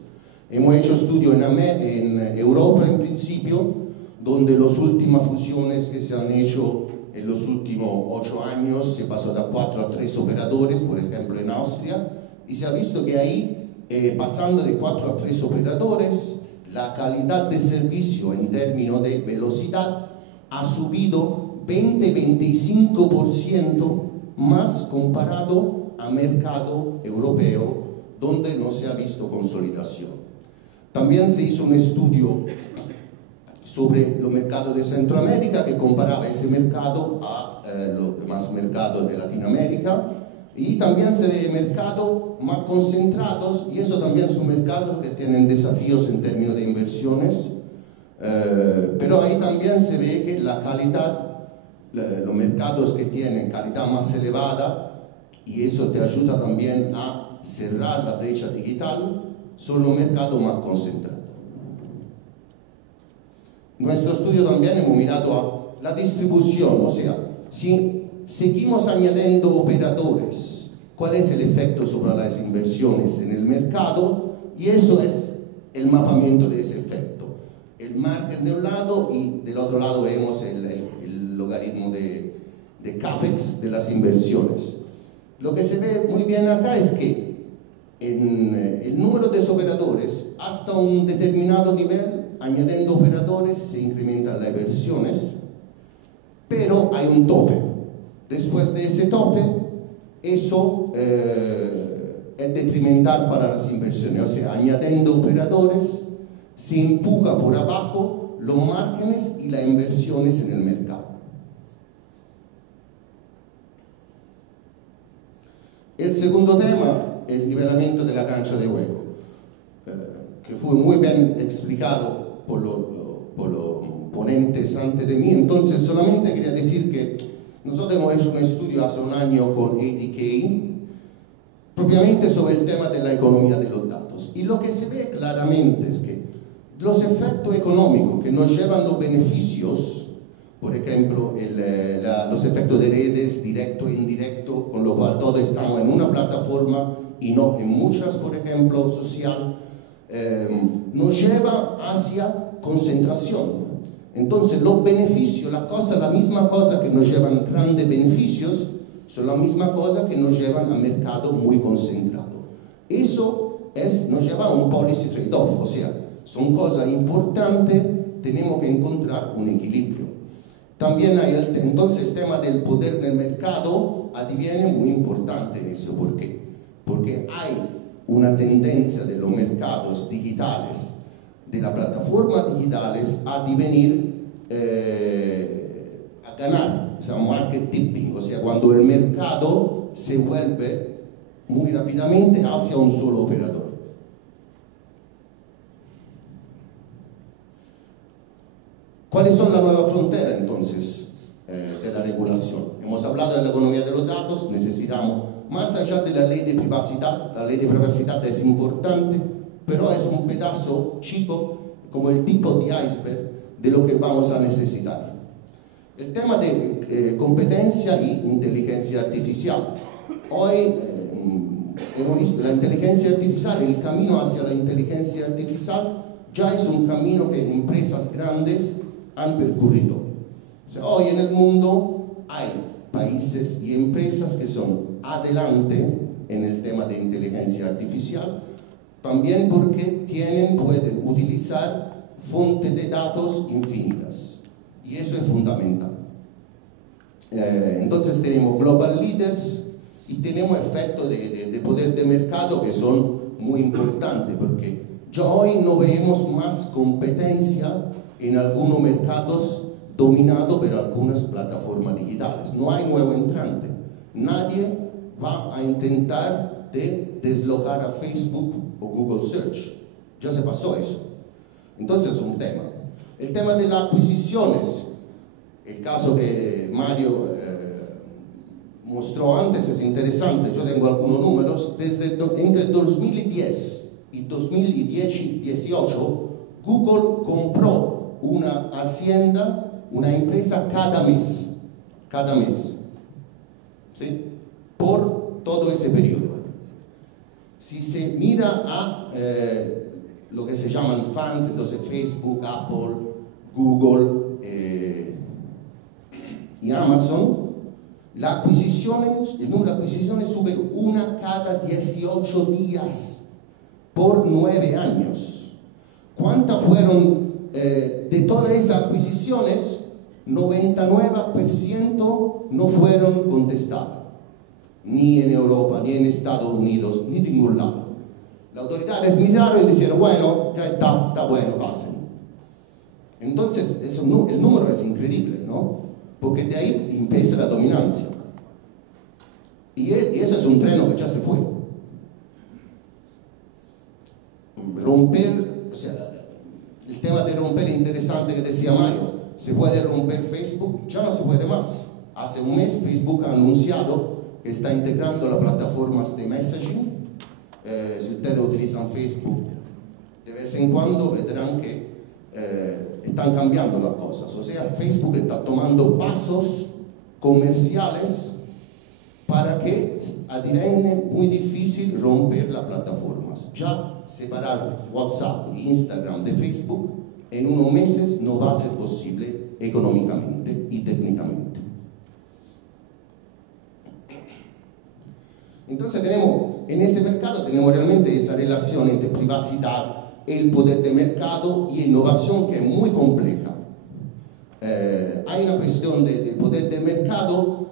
Hemos hecho estudios en Europa en principio, donde las últimas fusiones que se han hecho en los últimos 8 años se pasó de 4 a 3 operadores, por ejemplo en Austria, y se ha visto que ahí, pasando de 4 a 3 operadores, la calidad de servicio en términos de velocidad ha subido 20-25% más comparado al mercado europeo, donde no se ha visto consolidación. También se hizo un estudio sobre los mercados de Centroamérica que comparaba ese mercado a los demás mercados de Latinoamérica, y también se ve mercados más concentrados, y eso también son mercados que tienen desafíos en términos de inversiones, pero ahí también se ve que la calidad, los mercados que tienen calidad más elevada, y eso te ayuda también a cerrar la brecha digital, son los mercados más concentrados. Nuestro estudio también hemos mirado a la distribución, o sea, si seguimos añadiendo operadores, ¿cuál es el efecto sobre las inversiones en el mercado? Y eso es el mapamiento de ese efecto. El market de un lado y del otro lado vemos el logaritmo de CAPEX de las inversiones. Lo que se ve muy bien acá es que el número de operadores hasta un determinado nivel, añadiendo operadores se incrementan las inversiones, pero hay un tope. Después de ese tope, eso es detrimental para las inversiones, o sea, añadiendo operadores se empuja por abajo los márgenes y las inversiones en el mercado. El segundo tema, el nivelamiento de la cancha de juego, que fue muy bien explicado por los ponentes antes de mí. Entonces solamente quería decir que nosotros hemos hecho un estudio hace un año con ADK propiamente sobre el tema de la economía de los datos, y lo que se ve claramente es que los efectos económicos que nos llevan los beneficios, por ejemplo, los efectos de redes, directo e indirecto, con lo cual todos estamos en una plataforma y no en muchas, por ejemplo, social, nos lleva hacia concentración. Entonces, los beneficios, la misma cosa que nos llevan grandes beneficios, son la misma cosa que nos llevan a mercado muy concentrado. Eso nos lleva a un policy trade-off, o sea, son cosas importantes, tenemos que encontrar un equilibrio. También hay entonces el tema del poder del mercado adviene muy importante en eso. ¿Por qué? Porque hay una tendencia de los mercados digitales, de las plataformas digitales, a divenir, a ganar, o sea, market tipping, o sea, cuando el mercado se vuelve muy rápidamente hacia un solo operador. ¿Cuáles son las nuevas fronteras entonces de la regulación? Hemos hablado de la economía de los datos, necesitamos, más allá de la ley de privacidad es importante, pero es un pedazo chico, como el tipo de iceberg de lo que vamos a necesitar. El tema de competencia y inteligencia artificial. Hoy hemos visto la inteligencia artificial, el camino hacia la inteligencia artificial ya es un camino que empresas grandes han percorrido. O sea, hoy en el mundo hay países y empresas que son adelante en el tema de inteligencia artificial, también porque pueden utilizar fuentes de datos infinitas, y eso es fundamental. Entonces tenemos global leaders y tenemos efectos de poder de mercado que son muy importantes, porque ya hoy no vemos más competencia en algunos mercados dominados por algunas plataformas digitales. No hay nuevo entrante. Nadie va a intentar deslocar a Facebook o Google Search. Ya se pasó eso. Entonces es un tema. El tema de las adquisiciones, el caso que Mario mostró antes es interesante. Yo tengo algunos números. Entre 2010 y 2018, Google compró una hacienda, una empresa cada mes, ¿sí? Por todo ese periodo. Si se mira a lo que se llaman fans, entonces Facebook, Apple, Google y Amazon, el número de adquisiciones sube una cada 18 días por 9 años. ¿Cuántas fueron de todas esas adquisiciones? 99% no fueron contestadas, ni en Europa, ni en Estados Unidos, ni de ningún lado. Las autoridades miraron y dijeron, bueno, ya está bueno, pasen. Entonces, el número es increíble, ¿no? Porque de ahí empieza la dominancia. Y eso es un tren que ya se fue. Romper, o sea, el tema de romper interesante que decía Mario, se puede romper Facebook, ya no se puede más. Hace un mes Facebook ha anunciado que está integrando las plataformas de messaging. Si ustedes utilizan Facebook, de vez en cuando verán que están cambiando las cosas. O sea, Facebook está tomando pasos comerciales para que adivine muy difícil romper las plataformas. Ya separar WhatsApp y Instagram de Facebook en unos meses no va a ser posible económicamente y técnicamente. Entonces en ese mercado tenemos realmente esa relación entre privacidad, el poder de mercado y innovación que es muy compleja. Hay una cuestión de poder de mercado,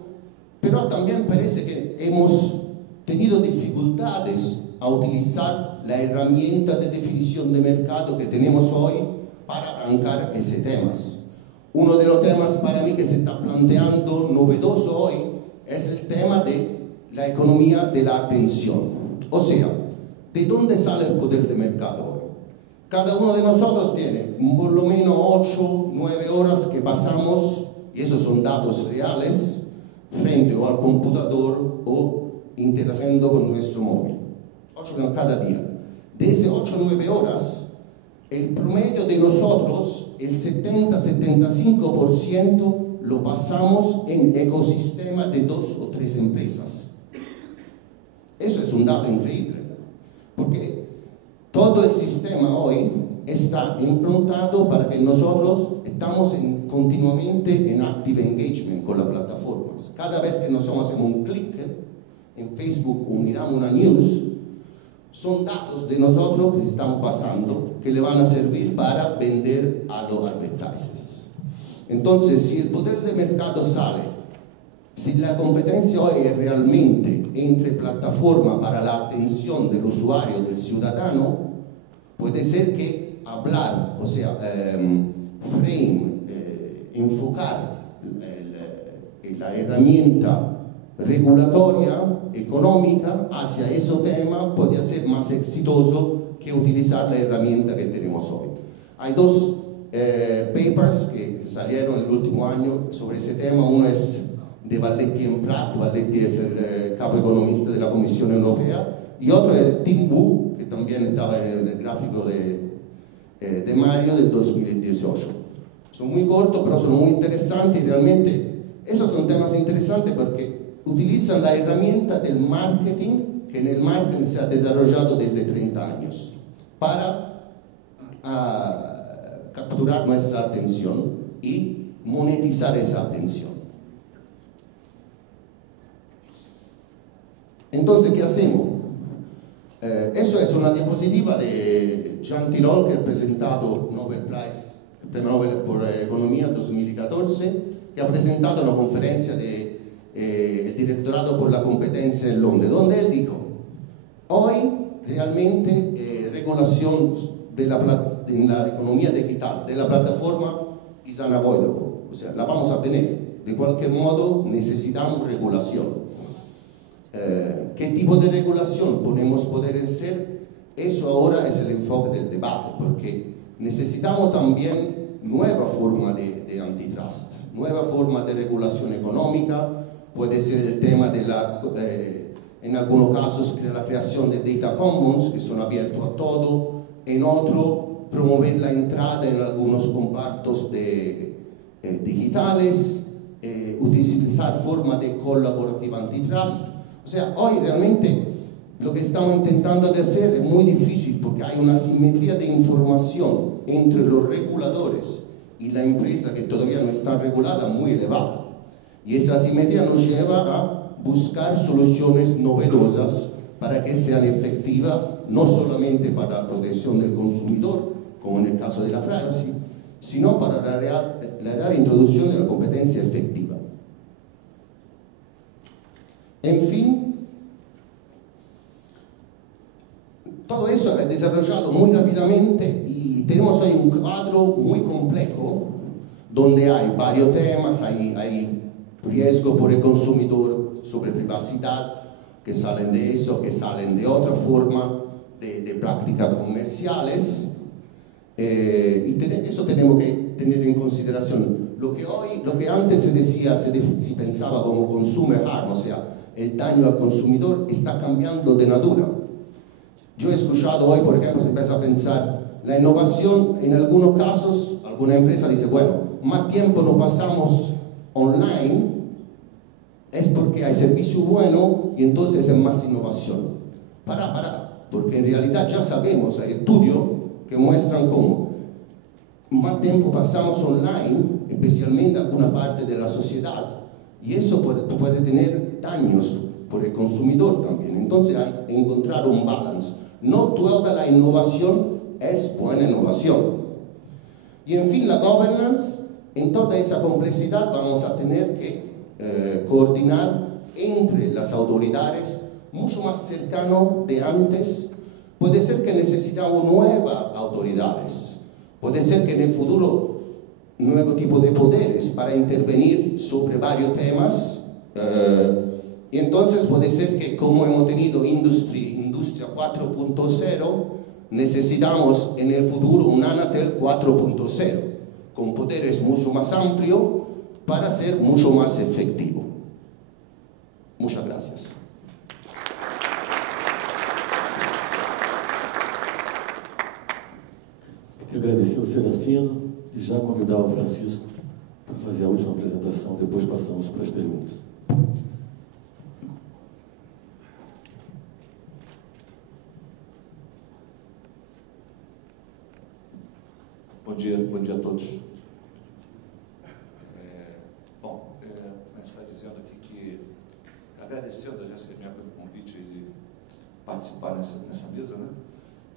pero también parece que hemos tenido dificultades a utilizar la herramienta de definición de mercado que tenemos hoy para arrancar ese tema. Uno de los temas para mí que se está planteando novedoso hoy es el tema de la economía de la atención. O sea, ¿de dónde sale el poder de mercado hoy? Cada uno de nosotros tiene por lo menos 8, 9 horas que pasamos, y esos son datos reales, frente o al computador o interagiendo con nuestro móvil. 8 cada día. De esas 8 o 9 horas, el promedio de nosotros, el 70-75% lo pasamos en ecosistemas de 2 o 3 empresas. Eso es un dato increíble, porque todo el sistema hoy está improntado para que nosotros estamos continuamente en active engagement con las plataformas. Cada vez que nosotros hacemos un clic en Facebook o miramos una news, son datos de nosotros que estamos pasando que le van a servir para vender a los advertisers. Entonces, si el poder de mercado sale, si la competencia hoy es realmente entre plataformas para la atención del usuario, del ciudadano, puede ser que hablar, o sea, enfocar la herramienta regulatoria, económica, hacia ese tema puede ser más exitoso que utilizar la herramienta que tenemos hoy. Hay 2 papers que salieron el último año sobre ese tema. Uno es de Valletti en Pratt. Valletti es el capo economista de la Comisión Europea, y otro es Tim Wu, que también estaba en el gráfico de Mario del 2018. Son muy cortos, pero son muy interesantes, y realmente esos son temas interesantes porque utilizan la herramienta del marketing que en el marketing se ha desarrollado desde 30 años para capturar nuestra atención y monetizar esa atención. Entonces, ¿qué hacemos? Eso es una diapositiva de Jean Tirole, que ha presentado Nobel Prize, el Premio Nobel por Economía 2014, que ha presentado una conferencia del Directorado por la Competencia en Londres, donde él dijo: hoy realmente regulación en la economía digital de la plataforma is unavoidable, o sea, la vamos a tener, de cualquier modo necesitamos regulación. ¿Qué tipo de regulación podemos poder hacer? Eso ahora es el enfoque del debate, porque necesitamos también nueva forma de antitrust, nueva forma de regulación económica. Puede ser el tema de en algunos casos, la creación de data commons, que son abiertos a todo. En otro, promover la entrada en algunos compartos digitales, utilizar formas de colaborativa antitrust. O sea, hoy realmente lo que estamos intentando de hacer es muy difícil, porque hay una asimetría de información entre los reguladores y la empresa que todavía no está regulada muy elevada. Y esa asimetría nos lleva a buscar soluciones novedosas para que sean efectivas, no solamente para la protección del consumidor, como en el caso de la privacy, sino para la real introducción de la competencia efectiva. En fin, todo eso es desarrollado muy rápidamente y tenemos hoy un cuadro muy complejo donde hay varios temas, hay riesgo por el consumidor sobre privacidad, que salen de eso, que salen de otra forma de prácticas comerciales, y eso tenemos que tener en consideración. Lo que antes se decía, se pensaba como consumer harm, o sea, el daño al consumidor, está cambiando de natura. Yo he escuchado hoy, por ejemplo, se empieza a pensar, la innovación en algunos casos, alguna empresa dice, bueno, más tiempo nos pasamos online, es porque hay servicio bueno y entonces es más innovación. Porque en realidad ya sabemos, hay estudios que muestran cómo más tiempo pasamos online, especialmente en alguna parte de la sociedad, y eso puede tener daños por el consumidor también. Entonces hay que encontrar un balance. No toda la innovación es buena innovación. Y en fin, la governance, en toda esa complejidad vamos a tener que coordinar entre las autoridades mucho más cercano de antes. Puede ser que necesitamos nuevas autoridades, puede ser que en el futuro nuevo tipo de poderes para intervenir sobre varios temas, y entonces puede ser que, como hemos tenido industria 4.0, necesitamos en el futuro un Anatel 4.0 con poderes mucho más amplios para ser mucho más efectivo. Muchas gracias. Eu agradecer ao Serafino e já convidar o Francisco para fazer a última apresentação, depois passamos para as perguntas. Bom dia a todos. Começar dizendo aqui que, agradecendo a JCME pelo convite de participar nessa mesa, né?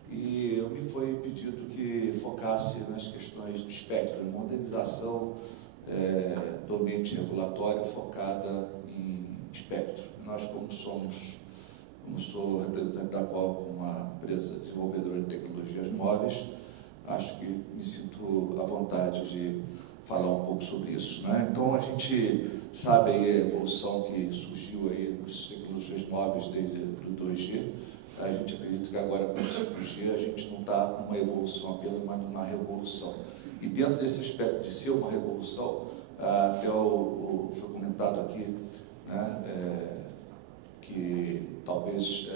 E me foi pedido que focasse nas questões do espectro, modernização do ambiente regulatório focada em espectro. Nós, como sou representante da Qual, como uma empresa desenvolvedora de tecnologias móveis, acho que me sinto à vontade de falar um pouco sobre isso, né? Então, a gente sabe aí a evolução que surgiu aí nas tecnologias móveis desde o 2G. A gente acredita que agora com o 5G a gente não está numa evolução apenas, mas numa revolução. E dentro desse aspecto de ser uma revolução, até foi comentado aqui, né, que talvez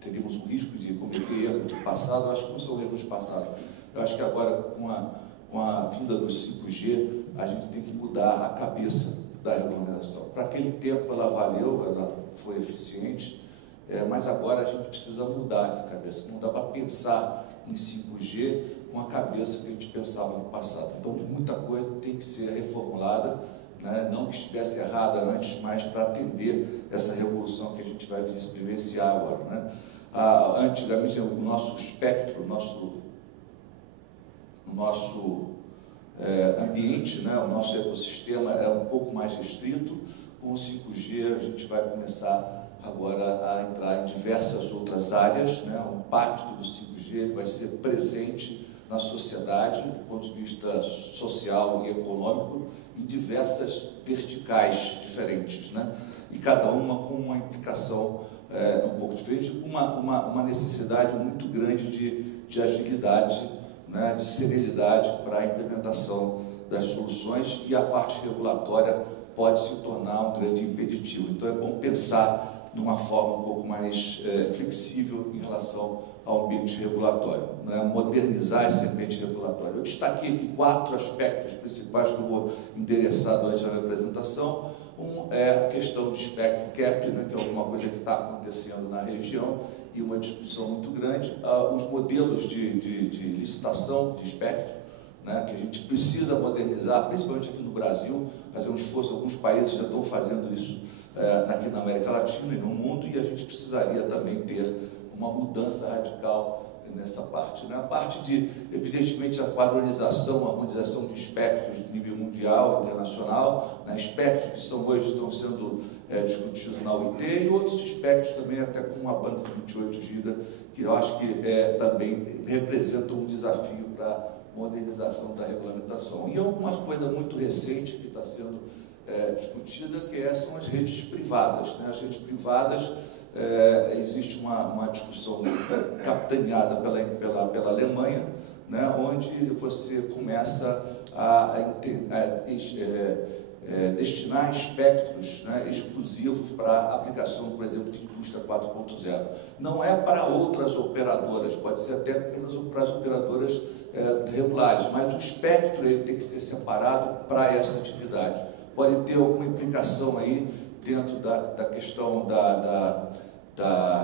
teríamos um risco de cometer erros do passado. Eu acho que não são erros do passado. Eu acho que agora, com a vinda do 5G, a gente tem que mudar a cabeça da regulamentação. Para aquele tempo ela valeu, ela foi eficiente, mas agora a gente precisa mudar essa cabeça, não dá para pensar em 5G com a cabeça que a gente pensava no passado. Então, muita coisa tem que ser reformulada, né? Não que estivesse errada antes, mas para atender essa revolução que a gente vai vivenciar agora, né? Antigamente, o nosso espectro, o nosso ambiente, né? O nosso ecossistema era um pouco mais restrito. Com o 5G, a gente vai começar agora a entrar em diversas outras áreas, né? O impacto do 5G ele vai ser presente na sociedade, do ponto de vista social e econômico, em diversas verticais diferentes, né? E cada uma com uma implicação um pouco diferente, uma necessidade muito grande de agilidade, né? De celeridade para a implementação das soluções, e a parte regulatória pode se tornar um grande impeditivo. Então é bom pensar numa forma um pouco mais flexível em relação ao ambiente regulatório, né? Modernizar esse ambiente regulatório. Eu destaquei aqui 4 aspectos principais que eu vou endereçar durante a minha apresentação. Um é a questão do espectro cap, né? Que é alguma coisa que está acontecendo na região e uma discussão muito grande. Os modelos de licitação de espectro, né? Que a gente precisa modernizar, principalmente aqui no Brasil, fazer um esforço. Alguns países já estão fazendo isso aqui na América Latina e no mundo, e a gente precisaria também ter uma mudança radical nessa parte, né? A parte de, evidentemente, a padronização, a harmonização de espectros de nível mundial, internacional, né? Espectros que estão sendo discutidos na UIT, e outros espectros também, até com uma banda de 28 GB, que eu acho que também representam um desafio para a modernização da regulamentação. E algumas coisas muito recentes que está sendo discutida, que são as redes privadas, né? As redes privadas, existe uma discussão capitaneada pela Alemanha, né? Onde você começa a destinar espectros, né? Exclusivos para aplicação, por exemplo, de indústria 4.0. Não é para outras operadoras, pode ser até apenas para as operadoras regulares, mas o espectro ele tem que ser separado para essa atividade. Pode ter alguma implicação aí dentro da questão da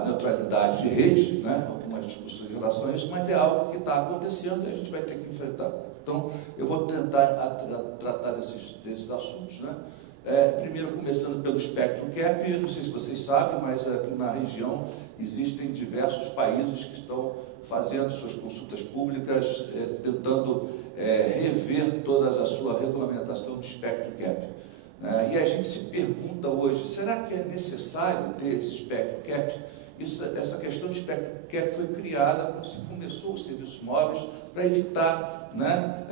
neutralidade de rede, né? Algumas discussões em relação a isso, mas é algo que está acontecendo e a gente vai ter que enfrentar. Então, eu vou tentar tratar desses assuntos, né? Primeiro, começando pelo espectro cap, não sei se vocês sabem, mas aqui na região existem diversos países que estão fazendo suas consultas públicas, tentando rever toda a sua regulamentação de espectro cap. E a gente se pergunta hoje, será que é necessário ter esse espectro cap? Essa questão de espectro cap foi criada quando se começou os serviços móveis para evitar, né,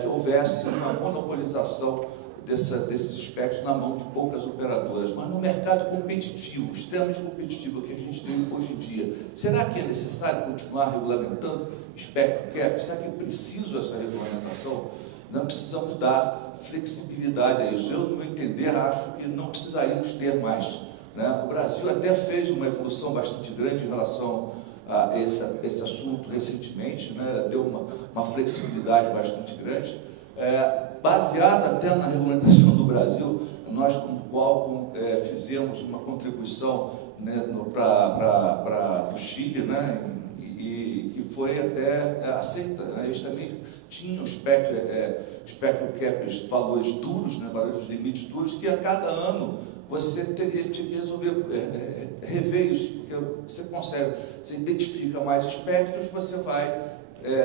que houvesse uma monopolização desses espectros na mão de poucas operadoras. Mas no mercado competitivo, extremamente competitivo que a gente tem hoje em dia, será que é necessário continuar regulamentando espectro cap? Será que é preciso essa regulamentação? Não precisamos dar flexibilidade a isso. Eu, no meu entender, acho que não precisaríamos ter mais, né? O Brasil até fez uma evolução bastante grande em relação a esse assunto recentemente, né? Deu uma flexibilidade bastante grande, baseada até na regulamentação do Brasil. Nós, como Qualcomm, fizemos uma contribuição, né, para o Chile, né? E que foi até aceita, né? Eles também tinham espectro cap, valores duros, né, valores limites duros, que a cada ano você tinha que resolver, rever isso, porque você identifica mais espectros, você vai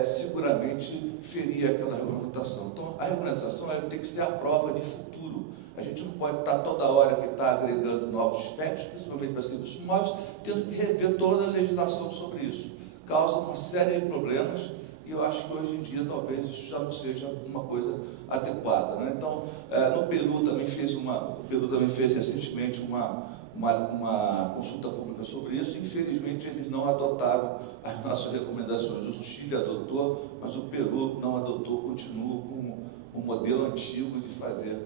seguramente ferir aquela regulamentação. Então, a regulamentação tem que ser a prova de futuro. A gente não pode estar toda hora que está agregando novos espectros, principalmente para serviços móveis, tendo que rever toda a legislação sobre isso. Causa uma série de problemas, e eu acho que hoje em dia talvez isso já não seja uma coisa adequada, né? Então, no Peru também fez recentemente uma consulta pública sobre isso. Infelizmente, eles não adotaram as nossas recomendações. O Chile adotou, mas o Peru não adotou, continua com o modelo antigo de fazer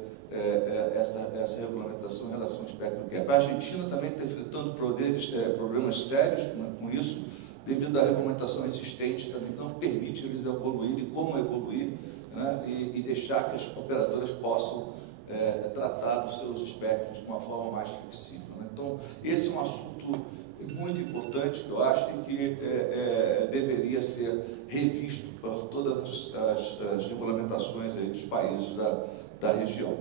essa regulamentação em relação ao espectro cap. A Argentina também está enfrentando problemas sérios com isso, devido à regulamentação existente, também não permite eles evoluírem como evoluir, né? E deixar que as operadoras possam tratar os seus espectros de uma forma mais flexível, né? Então, esse é um assunto muito importante que eu acho que deveria ser revisto por todas as regulamentações aí dos países da região.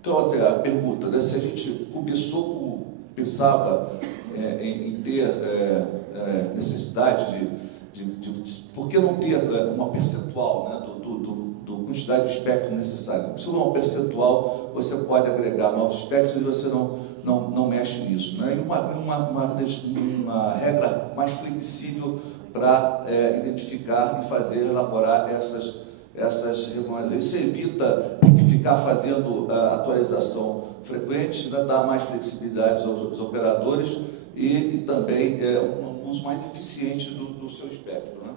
Então, até a pergunta, né, se a gente pensava em ter necessidade por que não ter uma percentual, né, do quantidade de espectro necessário? Se não é um percentual, você pode agregar novos espectros e você não mexe nisso, né? E uma regra mais flexível para identificar e elaborar essas regulações. Isso evita ficar fazendo atualização frequente, né, dá mais flexibilidade aos operadores e também um uso mais eficiente do seu espectro, né?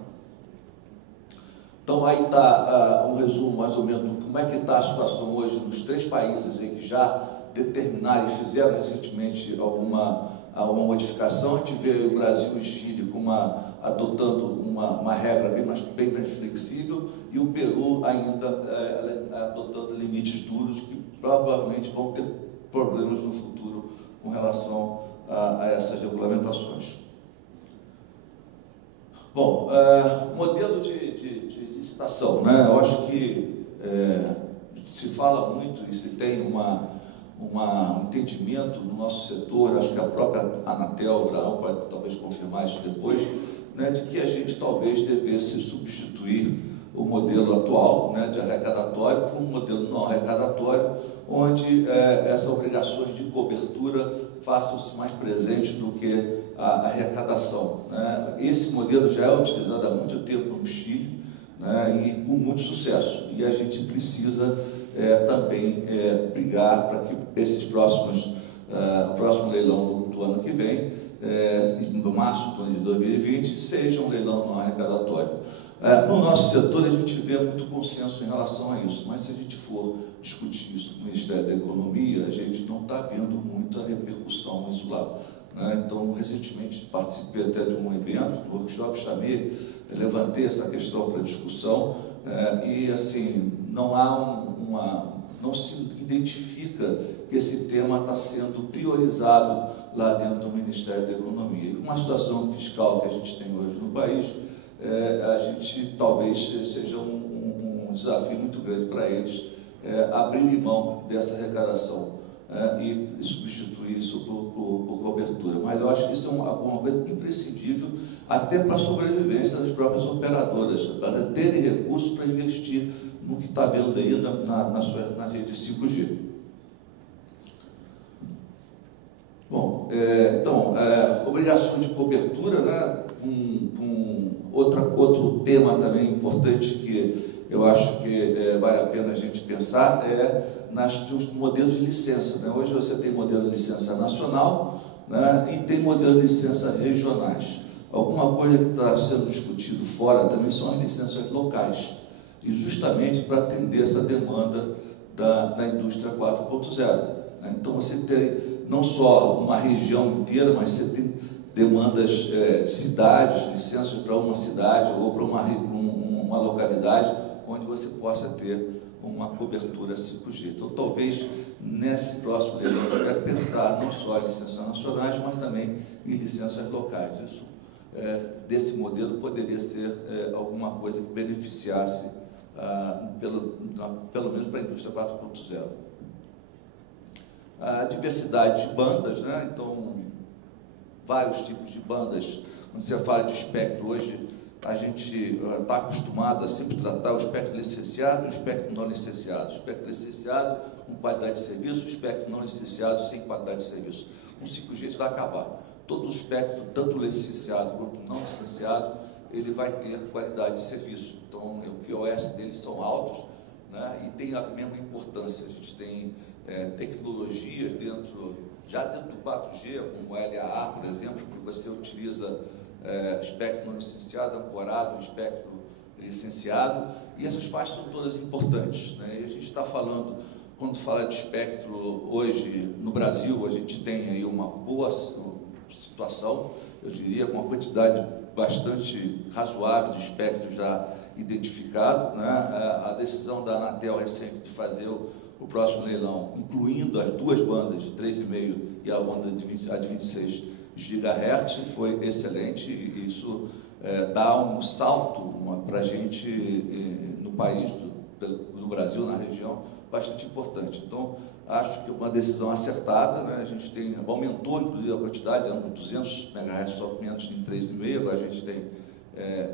Então, aí está um resumo, mais ou menos, de como é que está a situação hoje nos 3 países aí que já determinaram e fizeram recentemente alguma modificação. A gente vê o Brasil e o Chile adotando uma regra bem mais flexível, e o Peru ainda adotando limites duros que provavelmente vão ter problemas no futuro com relação a essas regulamentações. Bom, modelo de licitação, né? Eu acho que se fala muito e se tem um entendimento no nosso setor, acho que a própria Anatel, o Abraão pode talvez confirmar isso depois, né, de que a gente talvez devesse substituir o modelo atual, né, de arrecadatório por um modelo não arrecadatório, onde essas obrigações de cobertura façam-se mais presentes do que a arrecadação, né? Esse modelo já é utilizado há muito tempo no Chile, né, e com muito sucesso, e a gente precisa também brigar para que esses próximo leilão do ano que vem, no março de 2020, seja um leilão não arrecadatório. No nosso setor, a gente vê muito consenso em relação a isso, mas se a gente for discutir isso no Ministério da Economia, a gente não está vendo muita repercussão nisso lá, né? Então, recentemente participei até de um evento, do workshop, levantei essa questão para discussão, e assim, não se identifica que esse tema está sendo priorizado lá dentro do Ministério da Economia. E com a situação fiscal que a gente tem hoje no país, a gente talvez seja um desafio muito grande para eles abrir mão dessa arrecadação e substituir isso por cobertura. Mas eu acho que isso é uma coisa imprescindível até para a sobrevivência das próprias operadoras, para terem recursos para investir no que está vendo aí na rede 5G. Bom, então, obrigações de cobertura, né? Outro tema também importante que eu acho que vale a pena a gente pensar nos modelos de licença, né? Hoje você tem modelo de licença nacional, né, e tem modelo de licença regionais. Alguma coisa que está sendo discutido fora também são as licenças locais, e justamente para atender essa demanda da indústria 4.0. Né? Então você tem não só uma região inteira, mas você tem demandas, cidades, licenças para uma cidade ou para uma localidade onde você possa ter uma cobertura 5G. Então, talvez, nesse próximo leilão, eu espero pensar não só em licenças nacionais, mas também em licenças locais. Isso, desse modelo, poderia ser alguma coisa que beneficiasse, pelo menos para a indústria 4.0. A diversidade de bandas, né? Então, vários tipos de bandas. Quando você fala de espectro, hoje a gente está acostumado a sempre tratar o espectro licenciado e o espectro não licenciado. O espectro licenciado com qualidade de serviço, o espectro não licenciado sem qualidade de serviço. Com 5G isso vai acabar. Todo o espectro, tanto licenciado quanto não licenciado, ele vai ter qualidade de serviço. Então, o QoS deles são altos, né, e tem a mesma importância. A gente tem tecnologias já dentro do 4G, como o LAA, por exemplo, que você utiliza espectro não licenciado, ancorado, espectro licenciado, e essas faixas são todas importantes, né? E a gente está falando, quando fala de espectro hoje no Brasil, a gente tem aí uma boa situação, eu diria, com uma quantidade bastante razoável de espectro já identificado, né? A decisão da Anatel recente de fazer o próximo leilão, incluindo as duas bandas de 3,5 e a banda de 26 GHz, foi excelente, e isso dá um salto para a gente no país, no Brasil, na região, bastante importante. Então, acho que é uma decisão acertada, né? A gente aumentou, inclusive, a quantidade, eram 200 MHz, só 500 em 3,5, agora a gente tem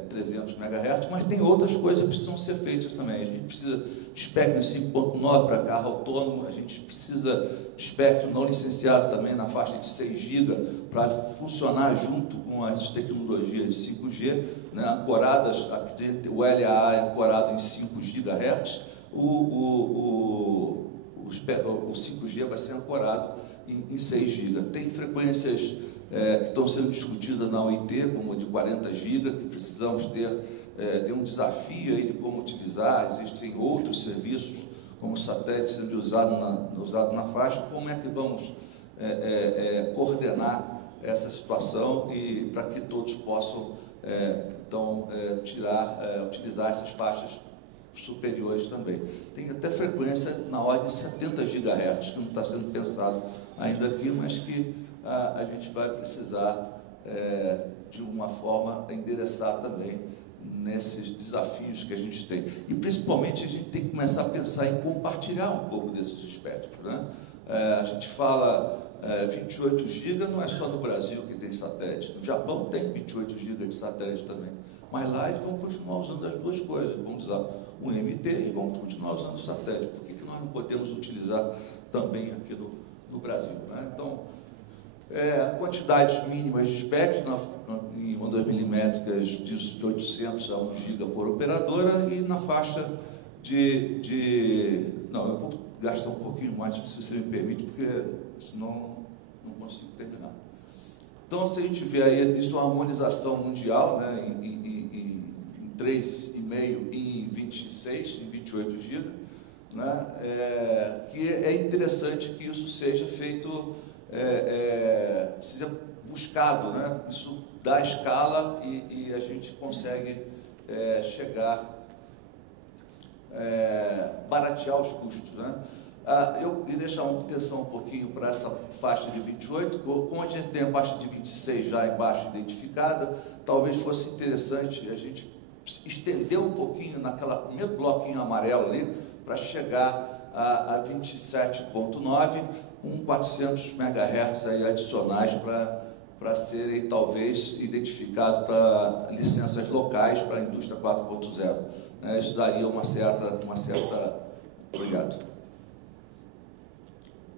300 MHz, mas tem outras coisas que precisam ser feitas também. A gente precisa de espectro 5.9 para carro autônomo, a gente precisa de espectro não licenciado também na faixa de 6 GB para funcionar junto com as tecnologias de 5G, né, ancoradas, o LAA é ancorado em 5 GHz, o 5G vai ser ancorado em 6 GB. Tem frequências que estão sendo discutidas na OIT, como de 40 GB, que precisamos ter um desafio aí de como utilizar. Existem outros serviços, como o satélite sendo usado na faixa. Como é que vamos coordenar essa situação e para que todos possam utilizar essas faixas superiores também. Tem até frequência na ordem de 70 GHz, que não está sendo pensado ainda aqui, mas que a gente vai precisar, de uma forma, endereçar também nesses desafios que a gente tem. E, principalmente, a gente tem que começar a pensar em compartilhar um pouco desses espectros, né? A gente fala 28 GB, não é só no Brasil que tem satélite. No Japão tem 28 GB de satélite também. Mas lá eles vão continuar usando as duas coisas. Vamos usar o MT e vamos continuar usando o satélite. Por que nós não podemos utilizar também aqui no Brasil, né? Então, quantidades mínimas de espectro, em ondas milimétricas de 800 a 1 GB por operadora, e na faixa Não, eu vou gastar um pouquinho mais, se você me permite, porque senão não consigo terminar. Então, se a gente vê aí, existe uma harmonização mundial, né, em 3,5 e em 26, em 28 GB, né, que é interessante que isso seja feito, seja buscado, né? Isso dá escala e a gente consegue chegar, baratear os custos, né? Eu queria chamar atenção um pouquinho para essa faixa de 28, como a gente tem a faixa de 26 já embaixo identificada, talvez fosse interessante a gente estender um pouquinho naquela primeiro bloquinho amarelo ali, para chegar a 27.9, com 400 MHz aí adicionais para serem, talvez, identificados para licenças locais para a indústria 4.0. Isso daria uma certa... Obrigado.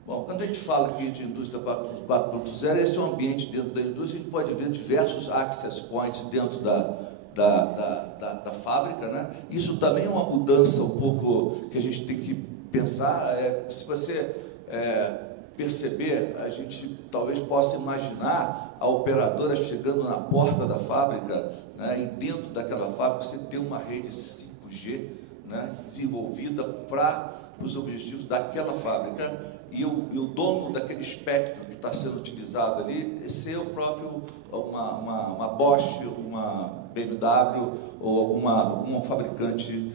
Bom, quando a gente fala aqui de indústria 4.0, esse é um ambiente dentro da indústria, a gente pode ver diversos access points dentro da fábrica, né? Isso também é uma mudança um pouco que a gente tem que pensar. Se você perceber, a gente talvez possa imaginar a operadora chegando na porta da fábrica, né, e dentro daquela fábrica você ter uma rede 5G, né, desenvolvida para os objetivos daquela fábrica, e o dono daquele espectro que está sendo utilizado ali ser o próprio, uma Bosch, uma BMW ou algum fabricante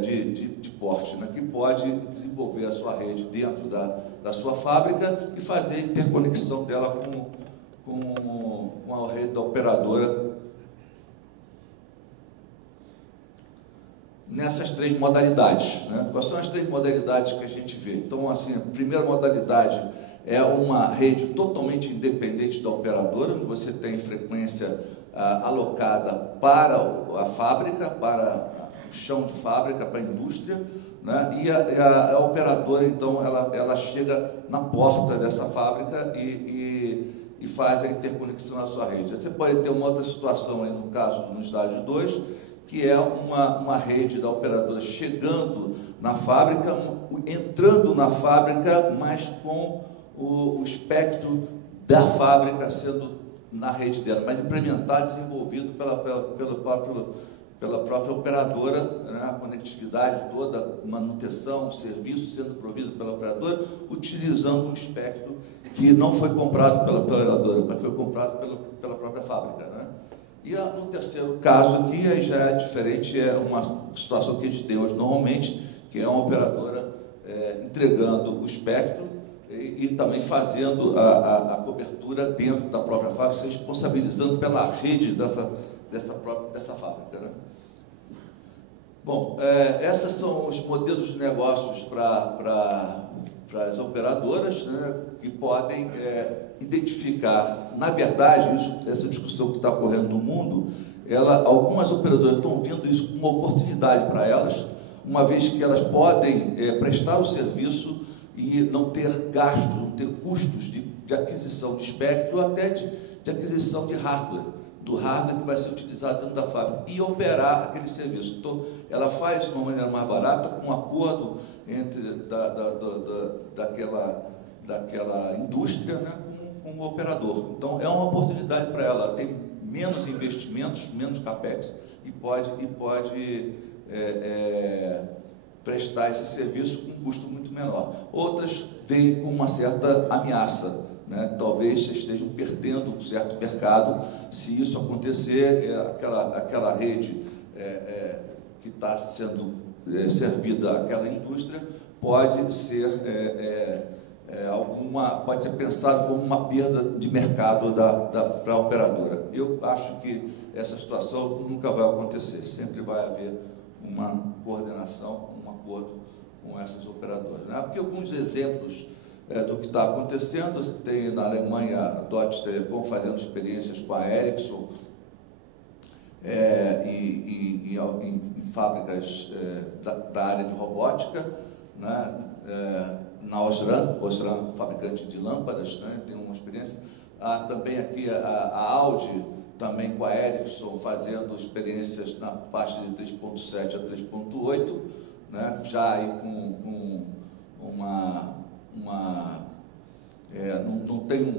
de porte, né, que pode desenvolver a sua rede dentro da sua fábrica e fazer a interconexão dela com a rede da operadora nessas três modalidades, né? Quais são as três modalidades que a gente vê? Então, assim, a primeira modalidade é uma rede totalmente independente da operadora, onde você tem frequência alocada para a fábrica, para o chão de fábrica, para a indústria, né? E a operadora, então, ela chega na porta dessa fábrica e faz a interconexão à sua rede. Você pode ter uma outra situação aí, no caso, no estágio 2, que é uma rede da operadora chegando na fábrica, entrando na fábrica, mas com o espectro da fábrica sendo na rede dela, mas implementado, desenvolvido pela própria operadora, né? A conectividade toda, manutenção, serviço sendo provido pela operadora, utilizando um espectro que não foi comprado pela operadora, mas foi comprado pela própria fábrica, né? E no terceiro caso aqui, aí já é diferente, é uma situação que a gente tem hoje normalmente, que é uma operadora entregando o espectro e também fazendo a cobertura dentro da própria fábrica, se responsabilizando pela rede dessa fábrica, né? Bom, esses são os modelos de negócios para as operadoras, né, que podem identificar. Na verdade, essa discussão que está ocorrendo no mundo, algumas operadoras estão vendo isso como uma oportunidade para elas, uma vez que elas podem prestar o serviço e não ter gastos, não ter custos de aquisição de espectro ou até de aquisição de hardware, do hardware que vai ser utilizado dentro da fábrica e operar aquele serviço. Então, ela faz de uma maneira mais barata, com um acordo entre daquela indústria, né, com o operador. Então, é uma oportunidade para ela, tem menos investimentos, menos capex e pode prestar esse serviço com um custo muito menor. Outras vêm com uma certa ameaça, né? Talvez estejam perdendo um certo mercado. Se isso acontecer, aquela rede que está sendo servida àquela indústria pode ser pode ser pensado como uma perda de mercado para a operadora. Eu acho que essa situação nunca vai acontecer, sempre vai haver uma coordenação, um acordo com essas operadoras, né? Aqui alguns exemplos do que está acontecendo. Você tem na Alemanha a Deutsche Telekom fazendo experiências com a Ericsson em fábricas da área de robótica, né? Na Osram, fabricante de lâmpadas, né? Tem uma experiência. Também aqui a Audi, também com a Ericsson, fazendo experiências na faixa de 3.7 a 3.8, né? Já aí com não tem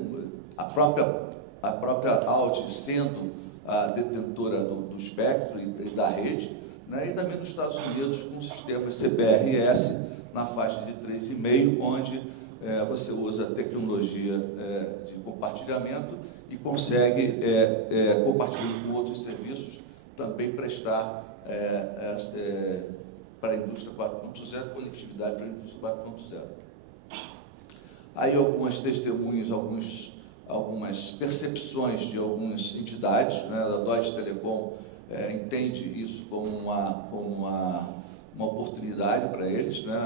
a própria Audi sendo a detentora do espectro e da rede, né? E também nos Estados Unidos com o sistema CBRS na faixa de 3,5, onde você usa a tecnologia de compartilhamento e consegue, compartilhando com outros serviços, também prestar para a indústria 4.0, conectividade para a indústria 4.0. Aí algumas testemunhas, algumas percepções de algumas entidades, né? A Deutsche Telekom entende isso como uma oportunidade para eles, né?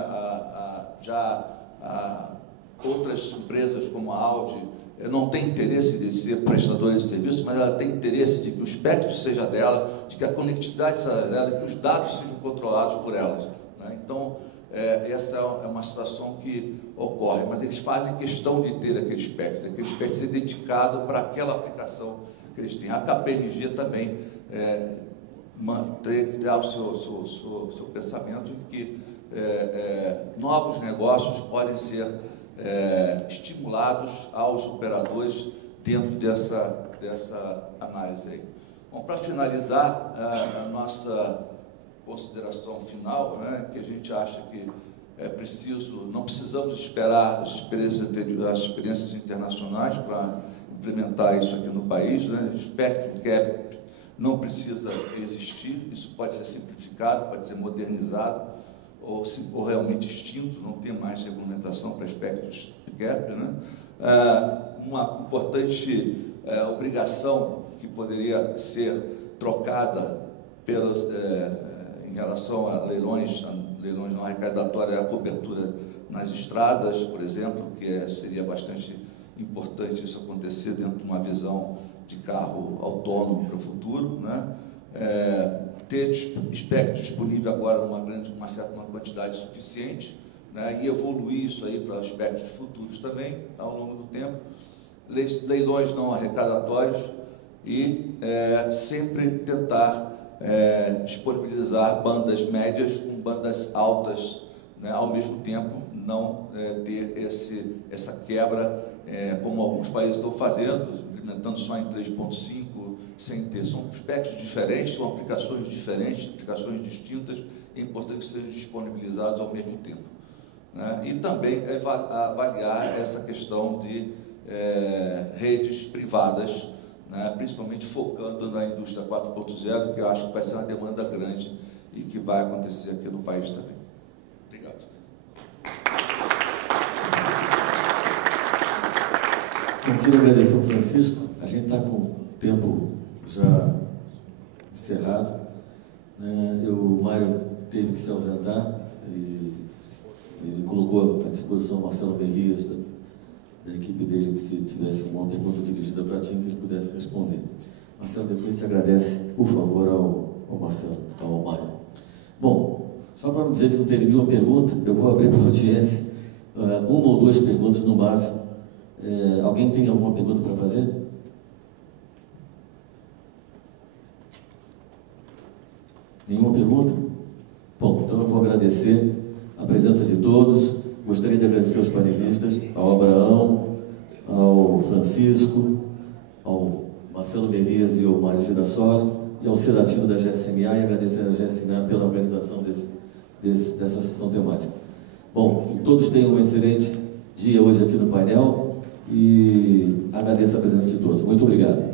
Outras empresas como a Audi não tem interesse de ser prestadora de serviço, mas ela tem interesse de que o espectro seja dela, de que a conectividade seja dela, que os dados sejam controlados por elas, né? Então, essa é uma situação que ocorre, mas eles fazem questão de ter aquele espectro ser dedicado para aquela aplicação que eles têm. A KPMG também dá o seu pensamento em que novos negócios podem ser estimulados aos operadores dentro dessa análise aí. Bom, para finalizar, a nossa consideração final, né, que a gente acha que não precisamos esperar as experiências internacionais para implementar isso aqui no país, né? Spectrum Cap não precisa existir, isso pode ser simplificado, pode ser modernizado ou realmente extinto, não tem mais regulamentação para Spectrum Cap, né? Uma importante obrigação que poderia ser trocada em relação a leilões não arrecadatórios, é a cobertura nas estradas, por exemplo, que seria bastante importante isso acontecer dentro de uma visão de carro autônomo para o futuro, né? Ter espectro disponível agora numa certa quantidade suficiente, né? E evoluir isso aí para espectros futuros também, ao longo do tempo. Leilões não arrecadatórios e sempre tentar disponibilizar bandas médias com bandas altas, né? Ao mesmo tempo não ter essa quebra, como alguns países estão fazendo, implementando só em 3.5, sem ter. São espectros diferentes, são aplicações diferentes, aplicações distintas, é importante que sejam disponibilizados ao mesmo tempo, né? E também avaliar essa questão de redes privadas, né, principalmente focando na indústria 4.0, que eu acho que vai ser uma demanda grande e que vai acontecer aqui no país também. Obrigado. Eu queria agradecer ao Francisco. A gente está com o tempo já encerrado, né? O Mário teve que se ausentar e ele colocou à disposição o Marcelo Berrias, da equipe dele, que se tivesse uma pergunta dirigida para ti, que ele pudesse responder. Marcelo, depois se agradece, por favor, ao Marcelo, ao Mário. Bom, só para não dizer que não teve nenhuma pergunta, eu vou abrir para a audiência uma ou duas perguntas no máximo. Alguém tem alguma pergunta para fazer? Nenhuma pergunta? Bom, então eu vou agradecer a presença de todos. Gostaria de agradecer aos panelistas, ao Abraão, ao Francisco, ao Marcelo Berrias e ao Mário Girasoli, e ao Serafino da GSMA, e agradecer a GSMA pela organização dessa sessão temática. Bom, que todos tenham um excelente dia hoje aqui no painel, e agradeço a presença de todos. Muito obrigado.